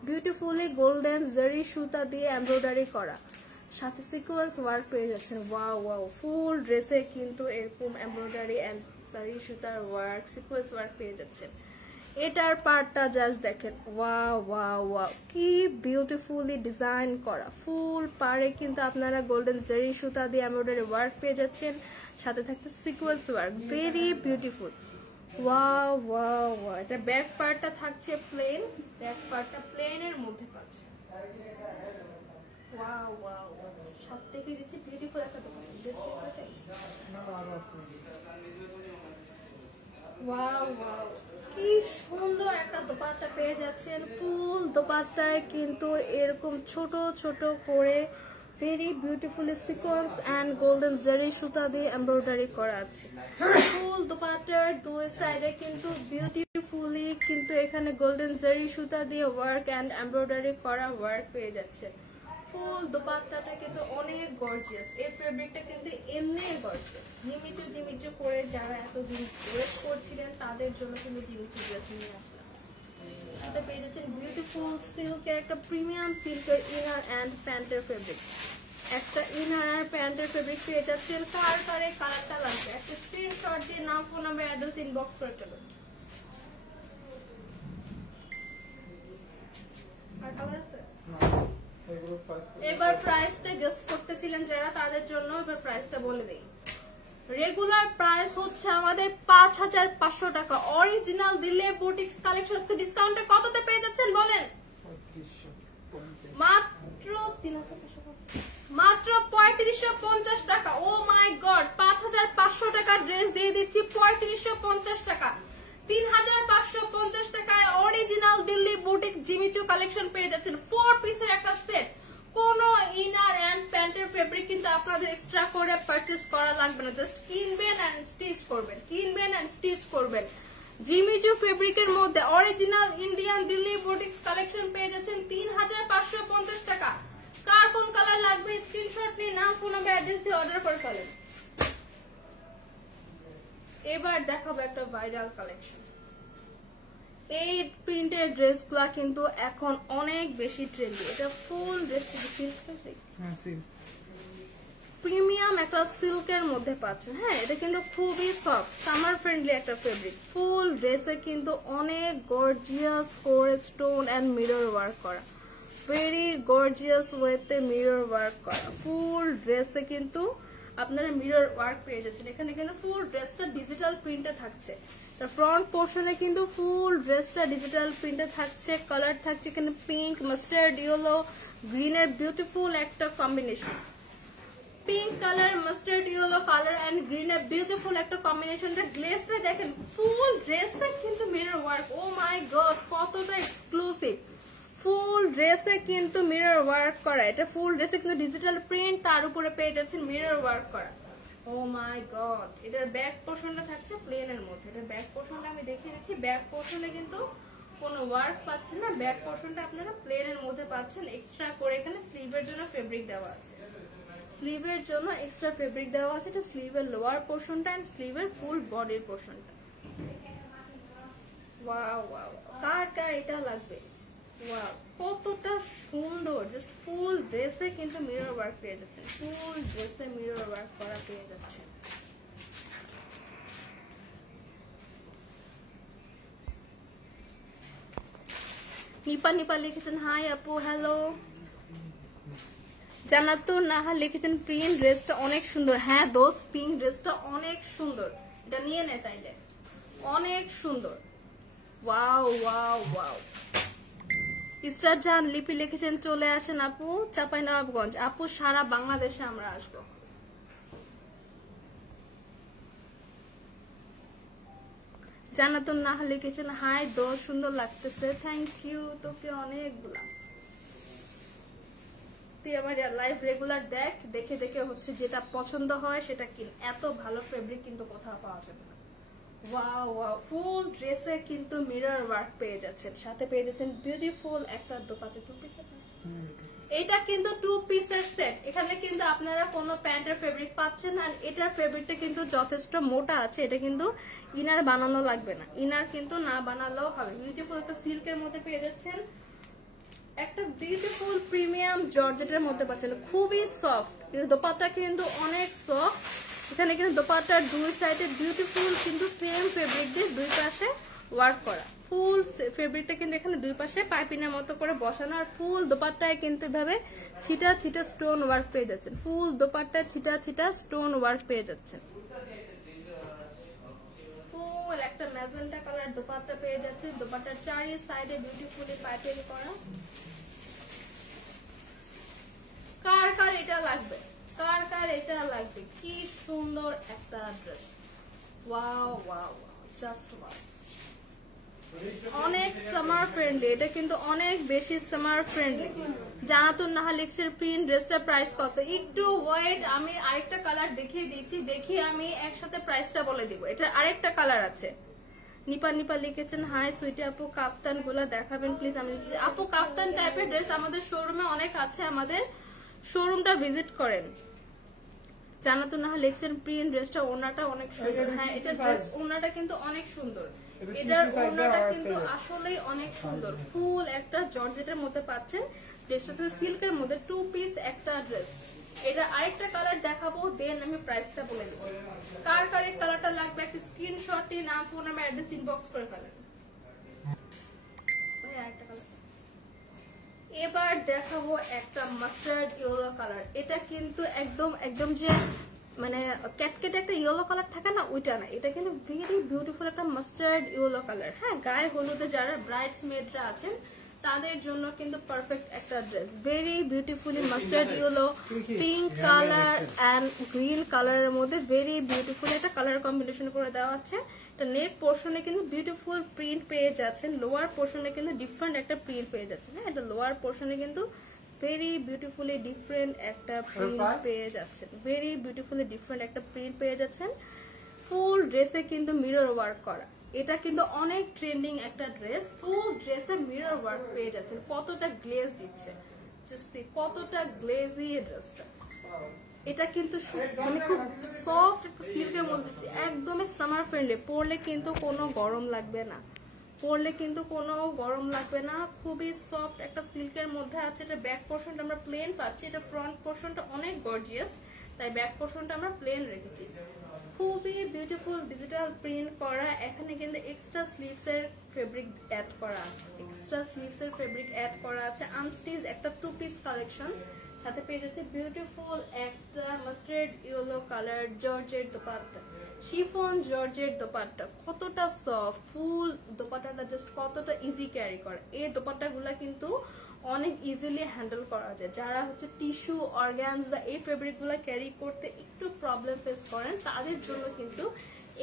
বিউটিফুলি গোল্ডেন জারি সুতা দিয়ে এমব্রয়ডারি করা, সাথে সিকোয়েন্স ওয়ার্ক পেয়ে যাচ্ছেন। ওয়াও ওয়াও, ফুল ড্রেসে কিন্তু এরকম এমব্রয়ডারি এন্ড জারি সুতার ওয়ার্ক, সিকোয়েন্স ওয়ার্ক পেয়ে যাচ্ছেন। এটার পার্টটা জাস্ট দেখেন, ওয়াও ওয়াও ওয়াও, কি বিউটিফুলি ডিজাইন করা। ফুল পাড়ে কিন্তু আপনারা গোল্ডেন জারি সুতা দিয়ে এমব্রয়ডারি ওয়ার্ক পেয়ে যাচ্ছেন, সাথে থাকছে sequence work, very beautiful. Wow wow wow. এটা ব্যাক পার্টটা থাকছে প্লেন, ব্যাক পার্টটা প্লেনের মধ্যে পাচ্ছে। ওয়াও ওয়াও, সব থেকে দিচ্ছি বিউটিফুল একটা ওয়াও ওয়াও, কি সুন্দর একটা দোপাট্টা পেয়ে যাচ্ছেন। ফুল দোপাট্টায় কিন্তু এরকম ছোট ছোট করে very beautifully sequence and golden zari সুতা দিয়ে এমব্রয়ডারি করা আছে। ফুল দোপাট্টার দুই সাইডে কিন্তু বিউটিফুলি কিন্তু এখানে গোল্ডেন জারি সুতা দিয়ে ওয়ার্ক এন্ড এমব্রয়ডারি করা ওয়ার্ক পেয়ে যাচ্ছে। ফুল দোপাট্টাটা কিন্তু অনেক গর্জিয়াস, এর ফেব্রিকটা কিন্তু এমনি গর্জিয়াস। জিমিচু জিমিচু করে যারা এতদিন ওয়েট করছিলেন তাদের জন্য কিন্তু জিমিচু ড্রেস নিয়ে আসলাম। এটা পেয়ে যাচ্ছেন বিউটিফুল সিল্কের একটা প্রিমিয়াম সিল্কের ইনার এন্ড প্যান্টের ফেব্রিক। একটা ইনার আর প্যান্টের ফেব্রিক পেয়ে যাচ্ছেন। কার কারে কালারটা লাগবে একটা স্ক্রিনশট দিয়ে নাম, ফোন নাম্বার, অ্যাড্রেস ইনবক্স করে ফেলুন। আর কালার আছে? এবার প্রাইসটা গেস করতেছিলেন যারা, তাদের জন্য এবার প্রাইসটা বলে দেই। রেগুলার প্রাইস হচ্ছে আমাদের 5500 টাকা। অরিজিনাল দিল্লি বুটিক্স কালেকশন ডিসকাউন্টে কততে পেয়ে যাচ্ছেন বলেন? মাত্র 3550 টাকা। ও মাই গড, 5500 টাকা ড্রেস দিয়ে দিচ্ছি 3550 টাকা। 3550 টাকায় original Delhi boutique Jimmy Choo collection পেয়ে যাচ্ছেন। 4 পিসের একটা সেট। কোন ইনার এন্ড প্যান্টের ফেব্রিক কিন্তু আপনাদের এক্সট্রা করে পারচেজ করা লাগবে না, জাস্ট কিনবেন এন্ড স্টিচ করবেন, কিনবেন এন্ড স্টিচ করবেন। জিমিচু ফেব্রিকের মধ্যে original Indian Delhi boutique collection পেয়ে যাচ্ছেন 3550 টাকা। কার কোন কালার লাগবে স্ক্রিনশট নিয়ে নাম ফোন নাম্বার অ্যাড্রেস দিয়ে অর্ডার করে ফেলেন। এবার দেখাবো একটা ভাইরাল কালেকশন। এই প্রিন্টের ড্রেসগুলো কিন্তু এখন অনেক বেশি ট্রেন্ডি। এটা ফুল ড্রেস প্রিমিয়াম একটা সিল্কের মধ্যে পাচ্ছেন। হ্যাঁ, এটা কিন্তু খুবই সফট, সামার ফ্রেন্ডলি একটা ফেব্রিক। ফুল ড্রেসে কিন্তু অনেক গর্জিয়াস করে স্টোন এন্ড মিরর ওয়ার্ক করা, ভেরি গর্জিয়াস ওয়েতে মিরর ওয়ার্ক করা। ফুল ড্রেসে কিন্তু আপনারা মিরর ওয়ার্ক পেয়ে যাচ্ছেন। এখানে কিন্তু ফুল ড্রেসটা ডিজিটাল প্রিন্টে থাকছে। ফ্রন্ট পোর্শনে কিন্তু ফুল ড্রেসটা ডিজিটাল প্রিন্টে থাকছে। কালার থাকছে এখানে পিঙ্ক, মাস্টার্ড ইয়েলো, গ্রিনের বিউটিফুল একটা combination. Pink colour, mustard yellow colour and গ্রিনের বিউটিফুল একটা কম্বিনেশনটা। গ্লেজটা দেখেন, ফুল ড্রেসটা কিন্তু mirror work. Oh my god, কতটা এক্সক্লুসিভ। ফুল ড্রেসে কিন্তু মিরর ওয়ার্ক করা। এটা ফুল ড্রেসে কিন্তু ডিজিটাল প্রিন্ট, তার উপরে পেয়ে যাচ্ছেন মিরর ওয়ার্ক করা। ও মাই গড, এটার ব্যাক পোর্শনটা থাকছে প্লেনের মধ্যে। এটার ব্যাক পোর্শনটা আমি দেখিয়ে দিচ্ছি। ব্যাক পোর্শনে কিন্তু কোনো ওয়ার্ক পাচ্ছেন না, ব্যাক পোর্শনটা আপনারা প্লেনের মধ্যে পাচ্ছেন। এক্সট্রা করে এখানে স্লিভের জন্য ফেব্রিক দেওয়া আছে, স্লিভের জন্য এক্সট্রা ফেব্রিক দেওয়া আছে। এটা স্লিভের লোয়ার পোর্শনটা এন্ড স্লিভের ফুল বডির পোর্শনটা। ওয়াও ওয়াও, কার কার এটা লাগবে? ওয়াও, কতটা সুন্দর। জাস্ট ফুল ড্রেসে কিন্তু মিরর ওয়ার্ক পেয়ে যাচ্ছেন। ফুল ড্রেসে মিরর ওয়ার্ক করা পেয়ে যাচ্ছেন। নিপা নিপা লিখেছেন হাই আপু, হ্যালো। জান্নাতুন নাহার লিখেছেন প্রিন্ট ড্রেসটা অনেক সুন্দর। হ্যাঁ দোস্ত, পিঙ্ক ড্রেসটা অনেক সুন্দর, এটা নিয়ে নে তাইলে, অনেক সুন্দর। Wow wow wow. Israt Jahan Lipi লিখেছেন চলে আসেন আপু চাঁপাইনবাবগঞ্জ। আপু সারা বাংলাদেশে আমরা আসবো। জান্নাতুন নাহার লিখেছেন হাই দোস্ত, সুন্দর লাগতেছে, থ্যাংক ইউ। তোকে অনেকগুলা, তুই আমার লাইভ রেগুলার দেখ, দেখে দেখে হচ্ছে যেটা পছন্দ হয় সেটা কিন। এত ভালো ফেব্রিক কিন্তু কোথাও পাওয়া যাবে না। ওয়াও ওয়াও, ফুল ড্রেসে কিন্তু মিরর ওয়ার্ক পেয়ে যাচ্ছেন, সাথে পেয়ে যাচ্ছেন বিউটিফুল একটা দোপাট্টা। 2 পিস, এটা কিন্তু 2 পিসের সেট। এখানে কিন্তু আপনারা কোনো প্যান্টের ফেব্রিক পাচ্ছেন। আর এটার ফেব্রিকটা কিন্তু যথেষ্ট মোটা আছে। এটা কিন্তু ইনার বানানো লাগবে না, ইনার কিন্তু না বানালেও হবে। বিউটিফুল একটা সিল্কের মধ্যে পেয়ে যাচ্ছেন, একটা বিউটিফুল প্রিমিয়াম জর্জেটের মধ্যে পাচ্ছেন, খুবই সফট। এর দোপাট্টা কিন্তু অনেক সফট। এখানে কিন্তু দোপাট্টার দুই সাইডে বিউটিফুল কিন্তু সেম ফেব্রিক দিয়ে দুই পাশে ওয়ার্ক করা। ফুল ফেব্রিকটা কিন্তু এখানে দুই পাশে পাইপিনের মতো করে বসানো। আর ফুল দোপাট্টায় কিন্তু এভাবে ছিটা ছিটা স্টোন ওয়ার্ক পেয়ে যাচ্ছেন। ফুল দোপাট্টায় ছিটা ছিটা স্টোন ওয়ার্ক পেয়ে যাচ্ছেন। ফুল একটা ম্যাজেন্টা কালার দোপাট্টা পেয়ে যাচ্ছে। দোপাট্টার চারি সাইডে বিউটিফুলি পাইপিং করা। কার কার এটা লাগবে? কার কার এটা লাগবে? কি সুন্দর একটা dress. Wow wow wow, just wow. অনেক সামার ফ্রেন্ডলি, এটা কিন্তু অনেক বেশি সামার ফ্রেন্ডলি। জানাতুন নাহা লিখছে প্রিন্ট ড্রেসটার প্রাইস কত? একটু ওয়েট, আমি আরেকটা কালার দেখিয়ে দিচ্ছি, দেখি আমি একসাথে প্রাইসটা বলে দিব। এটা আরেকটা কালার আছে। নিপা নিপা লিখেছেন হাই সুইটি আপু, কাফতান গুলো দেখাবেন প্লিজ। আমি আপু কাফতান টাইপের ড্রেস আমাদের শোরুমে অনেক আছে, আমাদের শোরুমটা ভিজিট করেন। জানাতুন নাহা লিখছেন প্রিন্ট ড্রেসটা ওনাটা অনেক সুন্দর। হ্যাঁ, এটা ড্রেস ওনাটা কিন্তু অনেক সুন্দর। এটার ওনাটা কিন্তু আসলেই অনেক সুন্দর। ফুল একটা জর্জেটের মধ্যে পাচ্ছেন, ড্রেসটা সিল্কের মধ্যে 2 পিস একটা ড্রেস। এটা আরেকটা কালার দেখাবো, দেন আমি প্রাইসটা বলে দেবো। কার কার এই কালারটা লাগবে একটা স্ক্রিনশট নিয়ে নাম ফোন নাম্বার অ্যাড্রেস ইনবক্স করে ফেলেন। আরেকটা কালার এবার দেখাবো একটা মাস্টার্ড ইয়েলো কালার। এটা কিন্তু একদম যে মানে ক্যাটকেট একটা ইয়েলো কালার থাকে না, ওইটা না। এটা কিন্তু ভেরি বিউটিফুল একটা মাস্টার্ড ইয়েলো কালার। হ্যাঁ, গায়ে হলুদে যারা ব্রাইডসমেডরা আছেন তাদের জন্য কিন্তু পারফেক্ট একটা dress. Very beautifully mustard yellow, pink colour and green কালারের মধ্যে ভেরি বিউটিফুল একটা কালার কম্বিনেশন করে দেওয়া আছে। নেক পোর্শনে কিন্তু বিউটিফুল প্রিন্ট পেয়ে যাচ্ছেন, লোয়ার পোর্শনে কিন্তু ডিফারেন্ট একটা প্রিন্ট পেয়ে যাচ্ছেন। হ্যাঁ, এটা লোয়ার পোর্শনে কিন্তু ভেরি বিউটিফুলি ডিফারেন্ট একটা প্রিন্ট পেয়ে যাচ্ছেন, ভেরি বিউটিফুলি ডিফারেন্ট একটা প্রিন্ট পেয়ে যাচ্ছেন। ফুল ড্রেসে কিন্তু মিরর ওয়ার্ক করা, এটা কিন্তু অনেক ট্রেন্ডিং একটা ড্রেস। ফুল ড্রেসে মিরর ওয়ার্ক পেয়ে যাচ্ছেন, কতটা গ্লেজ দিচ্ছে, কতটা গ্লেজি ড্রেসটা। এটা কিন্তু মানে খুব সফট একটা সিল্কের মধ্যে, একদমই সামার ফ্রেন্ডলি, পরলে কিন্তু কোনো গরম লাগবে না, খুবই সফট একটা সিল্কের মধ্যে আছে। এটা ব্যাক পোর্শনটা আমরা প্লেন পাচ্ছি, এটা ফ্রন্ট পোর্শনটা অনেক গর্জিয়াস, তাই ব্যাক পোর্শনটা আমরা প্লেন রেখেছি। খুবই বিউটিফুল ডিজিটাল প্রিন্ট করা। এখানে কিন্তু এক্সট্রা স্লিভস এর ফেব্রিক অ্যাড করা আছে, আনস্টিচ একটা 2 পিস কালেকশন, সাথে পেয়ে যাচ্ছে বিউটিফুল একটা mustard yellow colour georgette dupatta, chiffon georgette dupatta. কতটা সফট, ফুল দোপাট্টাটা জাস্ট কতটা ইজি ক্যারি করে। এই দোপাট্টাগুলা কিন্তু অনেক ইজিলি হ্যান্ডেল করা যায়। যারা হচ্ছে টিস্যু, অর্গানজা এই ফেব্রিক গুলা ক্যারি করতে একটু প্রবলেম ফেস করেন, তাদের জন্য কিন্তু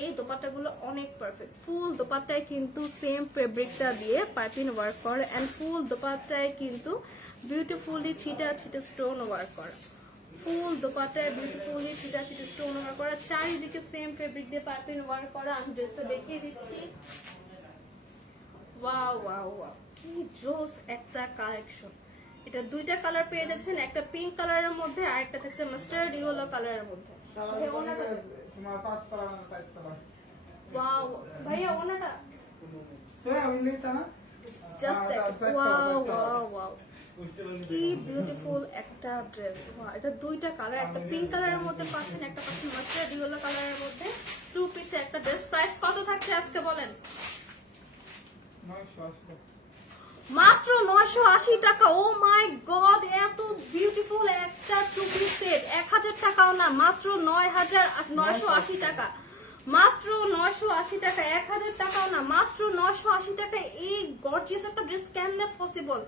এই দোপাট্টাগুলো অনেক পারফেক্ট। ফুল দোপাট্টায় কিন্তু সেম ফেব্রিকটা দিয়ে পাইপিং ওয়ার্ক করে, এন্ড ফুল দোপাট্টায় কিন্তু বিউটিফুলি ছিটা স্টোন ওয়ার্ক করা, চারিদিকে সেম ফেব্রিক দিয়ে পাইপিং ওয়ার্ক করা। আমি ড্রেসটা দেখিয়ে দিচ্ছি। ওয়াও ওয়াও ওয়াও, কি জোস একটা কালেকশন। এটা 2টা কালার পেয়ে যাচ্ছেন, একটা পিঙ্ক কালারের মধ্যে আর একটা থাকছে মাস্টার্ড ইয়েলো কালারের মধ্যে। ওয়াও ভাইয়া, ওনাটা জাস্ট ওয়াও ওয়াও ওয়াও, কি বিউটিফুল একটা ড্রেস। এটা 2টা কালার, একটা পিঙ্ক কালারের মধ্যে পাচ্ছেন, একটা পাচ্ছেন মাস্টার্ড ইয়েলো কালারের মধ্যে, 2 পিসে একটা ড্রেস। প্রাইস কত থাকছে আজকে বলেন? মাত্র 980 টাকা। ও মাই গড, এত বিউটিফুল একটা 2 পিস সেট 1000 টাকাও না, মাত্র 980 টাকা, মাত্র 980 টাকা, 1000 টাকাও না, মাত্র 980 টাকা। এই গর্জিয়াস একটা ড্রেস কেমনে পসিবল?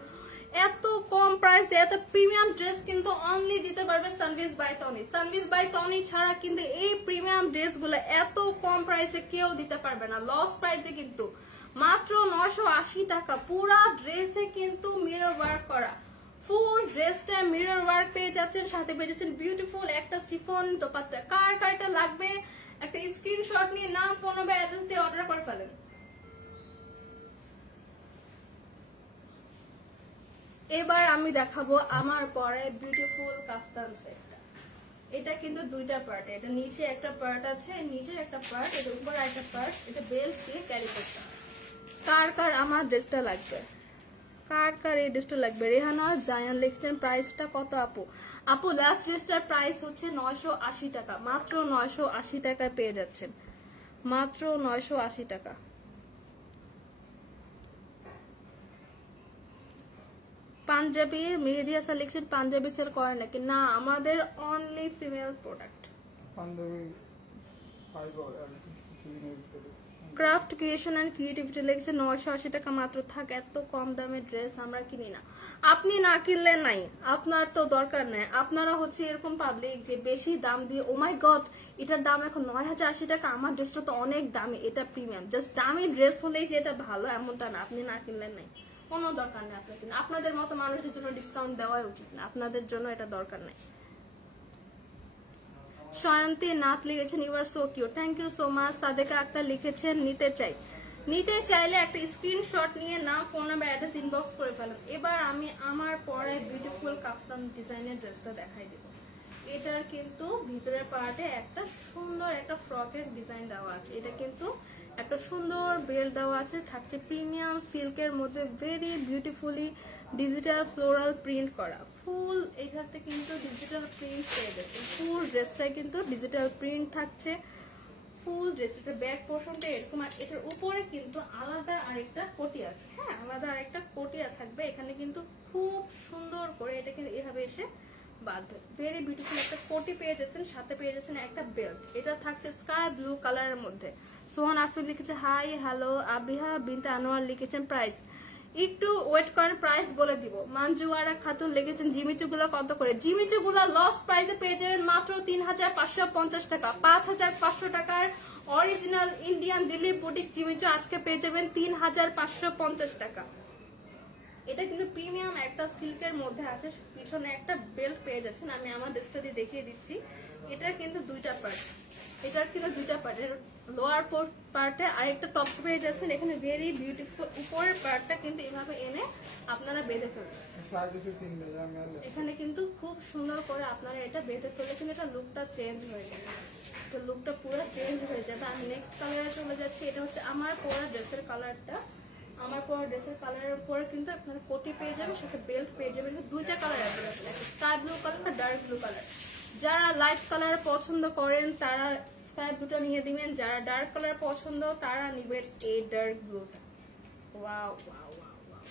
এত কম প্রাইসে এত প্রিমিয়াম ড্রেস কিন্তু অনলি দিতে পারবে সানভিজ বাই টনি। সানভিজ বাই টনি ছাড়া কিন্তু এই প্রিমিয়াম ড্রেসগুলো এত কম প্রাইসে কেউ দিতে পারবে না, লস প্রাইসে। কিন্তু মাত্র 980 টাকা, পুরা ড্রেসে কিন্তু মিরর ওয়ার্ক করা, ফুল ড্রেসটা মিরর ওয়ার্ক পেয়ে যাচ্ছেন, সাথে পেয়ে যাচ্ছেন বিউটিফুল একটা শিফন দোপাট্টা। কার কারটা লাগবে একটা স্ক্রিনশট নিয়ে নাম, ফোন নাম্বার, অ্যাড্রেস দিয়ে অর্ডার করে ফেলেন। এবার আমি দেখাবো আমার পরে বিউটিফুল কাফতান সেটটা। এটা কিন্তু 2টা পার্ট, এটা নিচে একটা পার্ট আছে, নিচে একটা পার্ট, এটা উপরে একটা পার্ট, এটা বেল্ট দিয়ে ক্যারি করতে হবে। কার কার আমার ড্রেসটা লাগবে, কার কার এই ড্রেসটা লাগবে? রেহানা জায়ান লিখছেন প্রাইসটা কত আপু? আপু লাস্ট ড্রেসটার প্রাইস হচ্ছে 980 টাকা, মাত্র 980 টাকায় পেয়ে যাচ্ছেন, মাত্র 980 টাকা। পাঞ্জাবি মেহেদি হাসান লিখছেন পাঞ্জাবি সেল করেন নাকি? না, আমাদের only female product. Craft creation and creativity লিখছে 980 টাকা মাত্র। থাক, এত কম দামের ড্রেস আমরা কিনি না। আপনি না কিনলে নাই, আপনার তো দরকার নাই। আপনারা হচ্ছে এরকম পাবলিক যে বেশি দাম দিয়ে, ও মাই গড এটার দাম এখন 9080 টাকা, আমার ড্রেসটা তো অনেক দামি, এটা প্রিমিয়াম। জাস্ট দামি ড্রেস হলেই যে এটা ভালো এমনটা না, আপনি না কিনলে নাই, কোনো দরকার নেই আপনার কিনা। আপনাদের মতো মানুষদের জন্য ডিসকাউন্ট দেওয়াই উচিত না, আপনাদের জন্য এটা দরকার নেই। সয়ন্তী নাথ লিখেছেন you are so cute, thank you so much. Sadeka Akter লিখেছেন নিতে চাইলে একটা স্ক্রিনশট নিয়ে নাম, ফোন নাম্বার, অ্যাড্রেস ইনবক্স করে ফেলেন। এবার আমি আমার পরে বিউটিফুল কাফতান ডিজাইনের ড্রেসটা দেখাই দেব। এটার কিন্তু ভিতরের পার্টে একটা সুন্দর একটা ফ্রকের ডিজাইন দেওয়া আছে, এটা কিন্তু একটা সুন্দর বেল্ট দেওয়া আছে, থাকছে প্রিমিয়াম সিল্কের মধ্যে very beautifully digital floral print করা। ফুল এইখানে কিন্তু ডিজিটাল প্রিন্ট পেয়ে যাচ্ছে, ফুল ড্রেসটাই কিন্তু ডিজিটাল প্রিন্ট থাকছে। ফুল ড্রেসটার ব্যাক পোর্শনটা এরকম, আর এটার উপরে কিন্তু আলাদা আরেকটা কোটি আছে। হ্যাঁ, আলাদা আরেকটা কোটিয়া থাকবে এখানে, কিন্তু খুব সুন্দর করে এটা কিন্তু এভাবে এসে বাঁধবে। ভেরি বিউটিফুল একটা কোটি পেয়ে যাচ্ছেন, সাথে পেয়ে যাচ্ছেন একটা বেল্ট। এটা থাকছে স্কাই ব্লু কালারের মধ্যে। সোহান আফরিদ লিখেছে হাই হ্যালো। আবিহা বিনতে আনোয়ার লিখেছেন প্রাইস একটু ওয়েট করেন, প্রাইস বলে দিব। মানজুয়ারা খাতুন লিখেছেন জিমিচুগুলো কত করে? জিমিচুগুলো লস প্রাইসে পেয়ে যাবেন মাত্র 3550 টাকা। 5500 টাকার original Indian Delhi boutique Jimmy Choo আজকে পেয়ে যাবেন 3550 টাকা। এটা কিন্তু প্রিমিয়াম একটা সিল্কের মধ্যে আছে, পিছনে একটা বেল্ট পেয়ে যাচ্ছেন। আমি আমার ড্রেসটা দিয়ে দেখিয়ে দিচ্ছি। এটার কিন্তু 2টা পার্ট, এটার কিন্তু 2টা পার্ট, লোয়ার পার্টে আরেকটা টপ পেয়ে যাচ্ছেন। এখানে ভেরি বিউটিফুল উপরের পার্টটা কিন্তু এভাবে এনে আপনারা বেঁধে ফেলবেন। এখানে কিন্তু খুব সুন্দর করে আপনারা এটা বেঁধে ফেলেছেন, এটা লুকটা চেঞ্জ হয়ে যাবে, তো লুকটা পুরো চেঞ্জ হয়ে যাবে। আমি নেক্সট কালারে চলে যাচ্ছি। এটা হচ্ছে আমার পরা ড্রেসের কালারটা। আমার পরা ড্রেসের কালারের উপরে কিন্তু আপনারা কোটি পেয়ে যাবেন, সাথে বেল্ট পেয়ে যাবেন। দুইটা কালার অ্যাভেলেবল আছে, স্কাই ব্লু কালার আর ডার্ক ব্লু কালার। যারা লাইট কালার পছন্দ করেন তারা স্কাই ব্লুটা নিয়ে দিবেন, যারা ডার্ক কালার পছন্দ তারা নিবেন এই ডার্ক ব্লুটা। ওয়াও ওয়াও ওয়াও ওয়াও,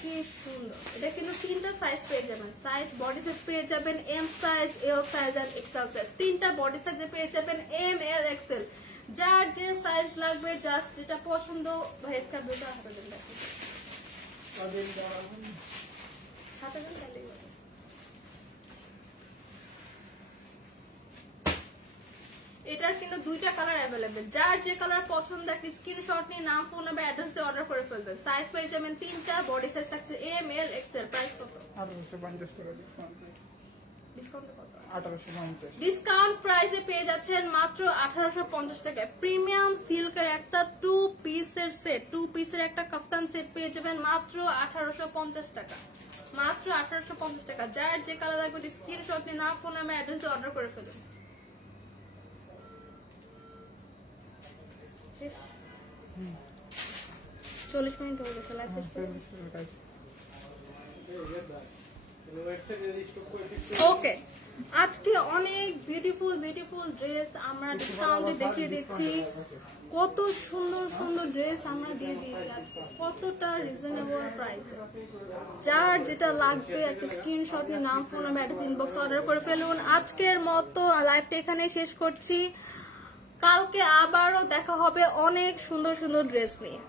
কি সুন্দর। এটা কিন্তু তিনটা সাইজ পেয়ে যাবেন, সাইজ বডি সাইজ পেয়ে যাবেন এম সাইজ, এল সাইজ আর এক্সেল সাইজ। তিনটা বডি সাইজে পেয়ে যাবেন এম, এল, এক্সেল। যার যে সাইজ লাগবে, জাস্ট যেটা পছন্দ ভাই স্কাই ব্লুটা হাতে দেন। হাতে দেন তাহলেই হবে। এটার কিন্তু দুইটা কালার অ্যাভেলেবেল, যার যে কালার পছন্দ একটা স্ক্রিনশট নিয়ে নাম, ফোন নাম্বার, অ্যাড্রেস দিয়ে অর্ডার করে ফেলবেন। সাইজ পেয়ে যাবেন তিনটা, বডি সাইজ থাকছে এম, এল, এক্সেল। প্রাইস কত? 1850 টাকা ডিসকাউন্ট। ডিসকাউন্ট কত? 1850। ডিসকাউন্ট প্রাইসে পেয়ে যাচ্ছেন মাত্র 1850 টাকায়। প্রিমিয়াম সিল্কের একটা 2 পিসের সেট, 2 পিসের একটা কাফতান সেট পেয়ে যাবেন মাত্র 1850 টাকা। মাত্র 1850 টাকা। যার যে কালার লাগবে স্ক্রিনশট নিয়ে নাম, ফোন নাম্বার, অ্যাড্রেস দিয়ে অর্ডার করে ফেলুন। 40 মিনিট হয়ে গেছে লাইভ। ওকে, আজকে অনেক বিউটিফুল বিউটিফুল ড্রেস আমরা ডিসকাউন্টে দেখিয়ে দিচ্ছি। কত সুন্দর সুন্দর ড্রেস আমরা দিয়ে দিয়েছি আজকে, কতটা রিজনেবল প্রাইসে। যার যেটা লাগবে একটা স্ক্রিনশট নিয়ে নাম, phone number, address, inbox order করে ফেলুন। আজকের মতো লাইভটা এখানে শেষ করছি। কালকে আবারও দেখা হবে অনেক সুন্দর সুন্দর ড্রেস নিয়ে।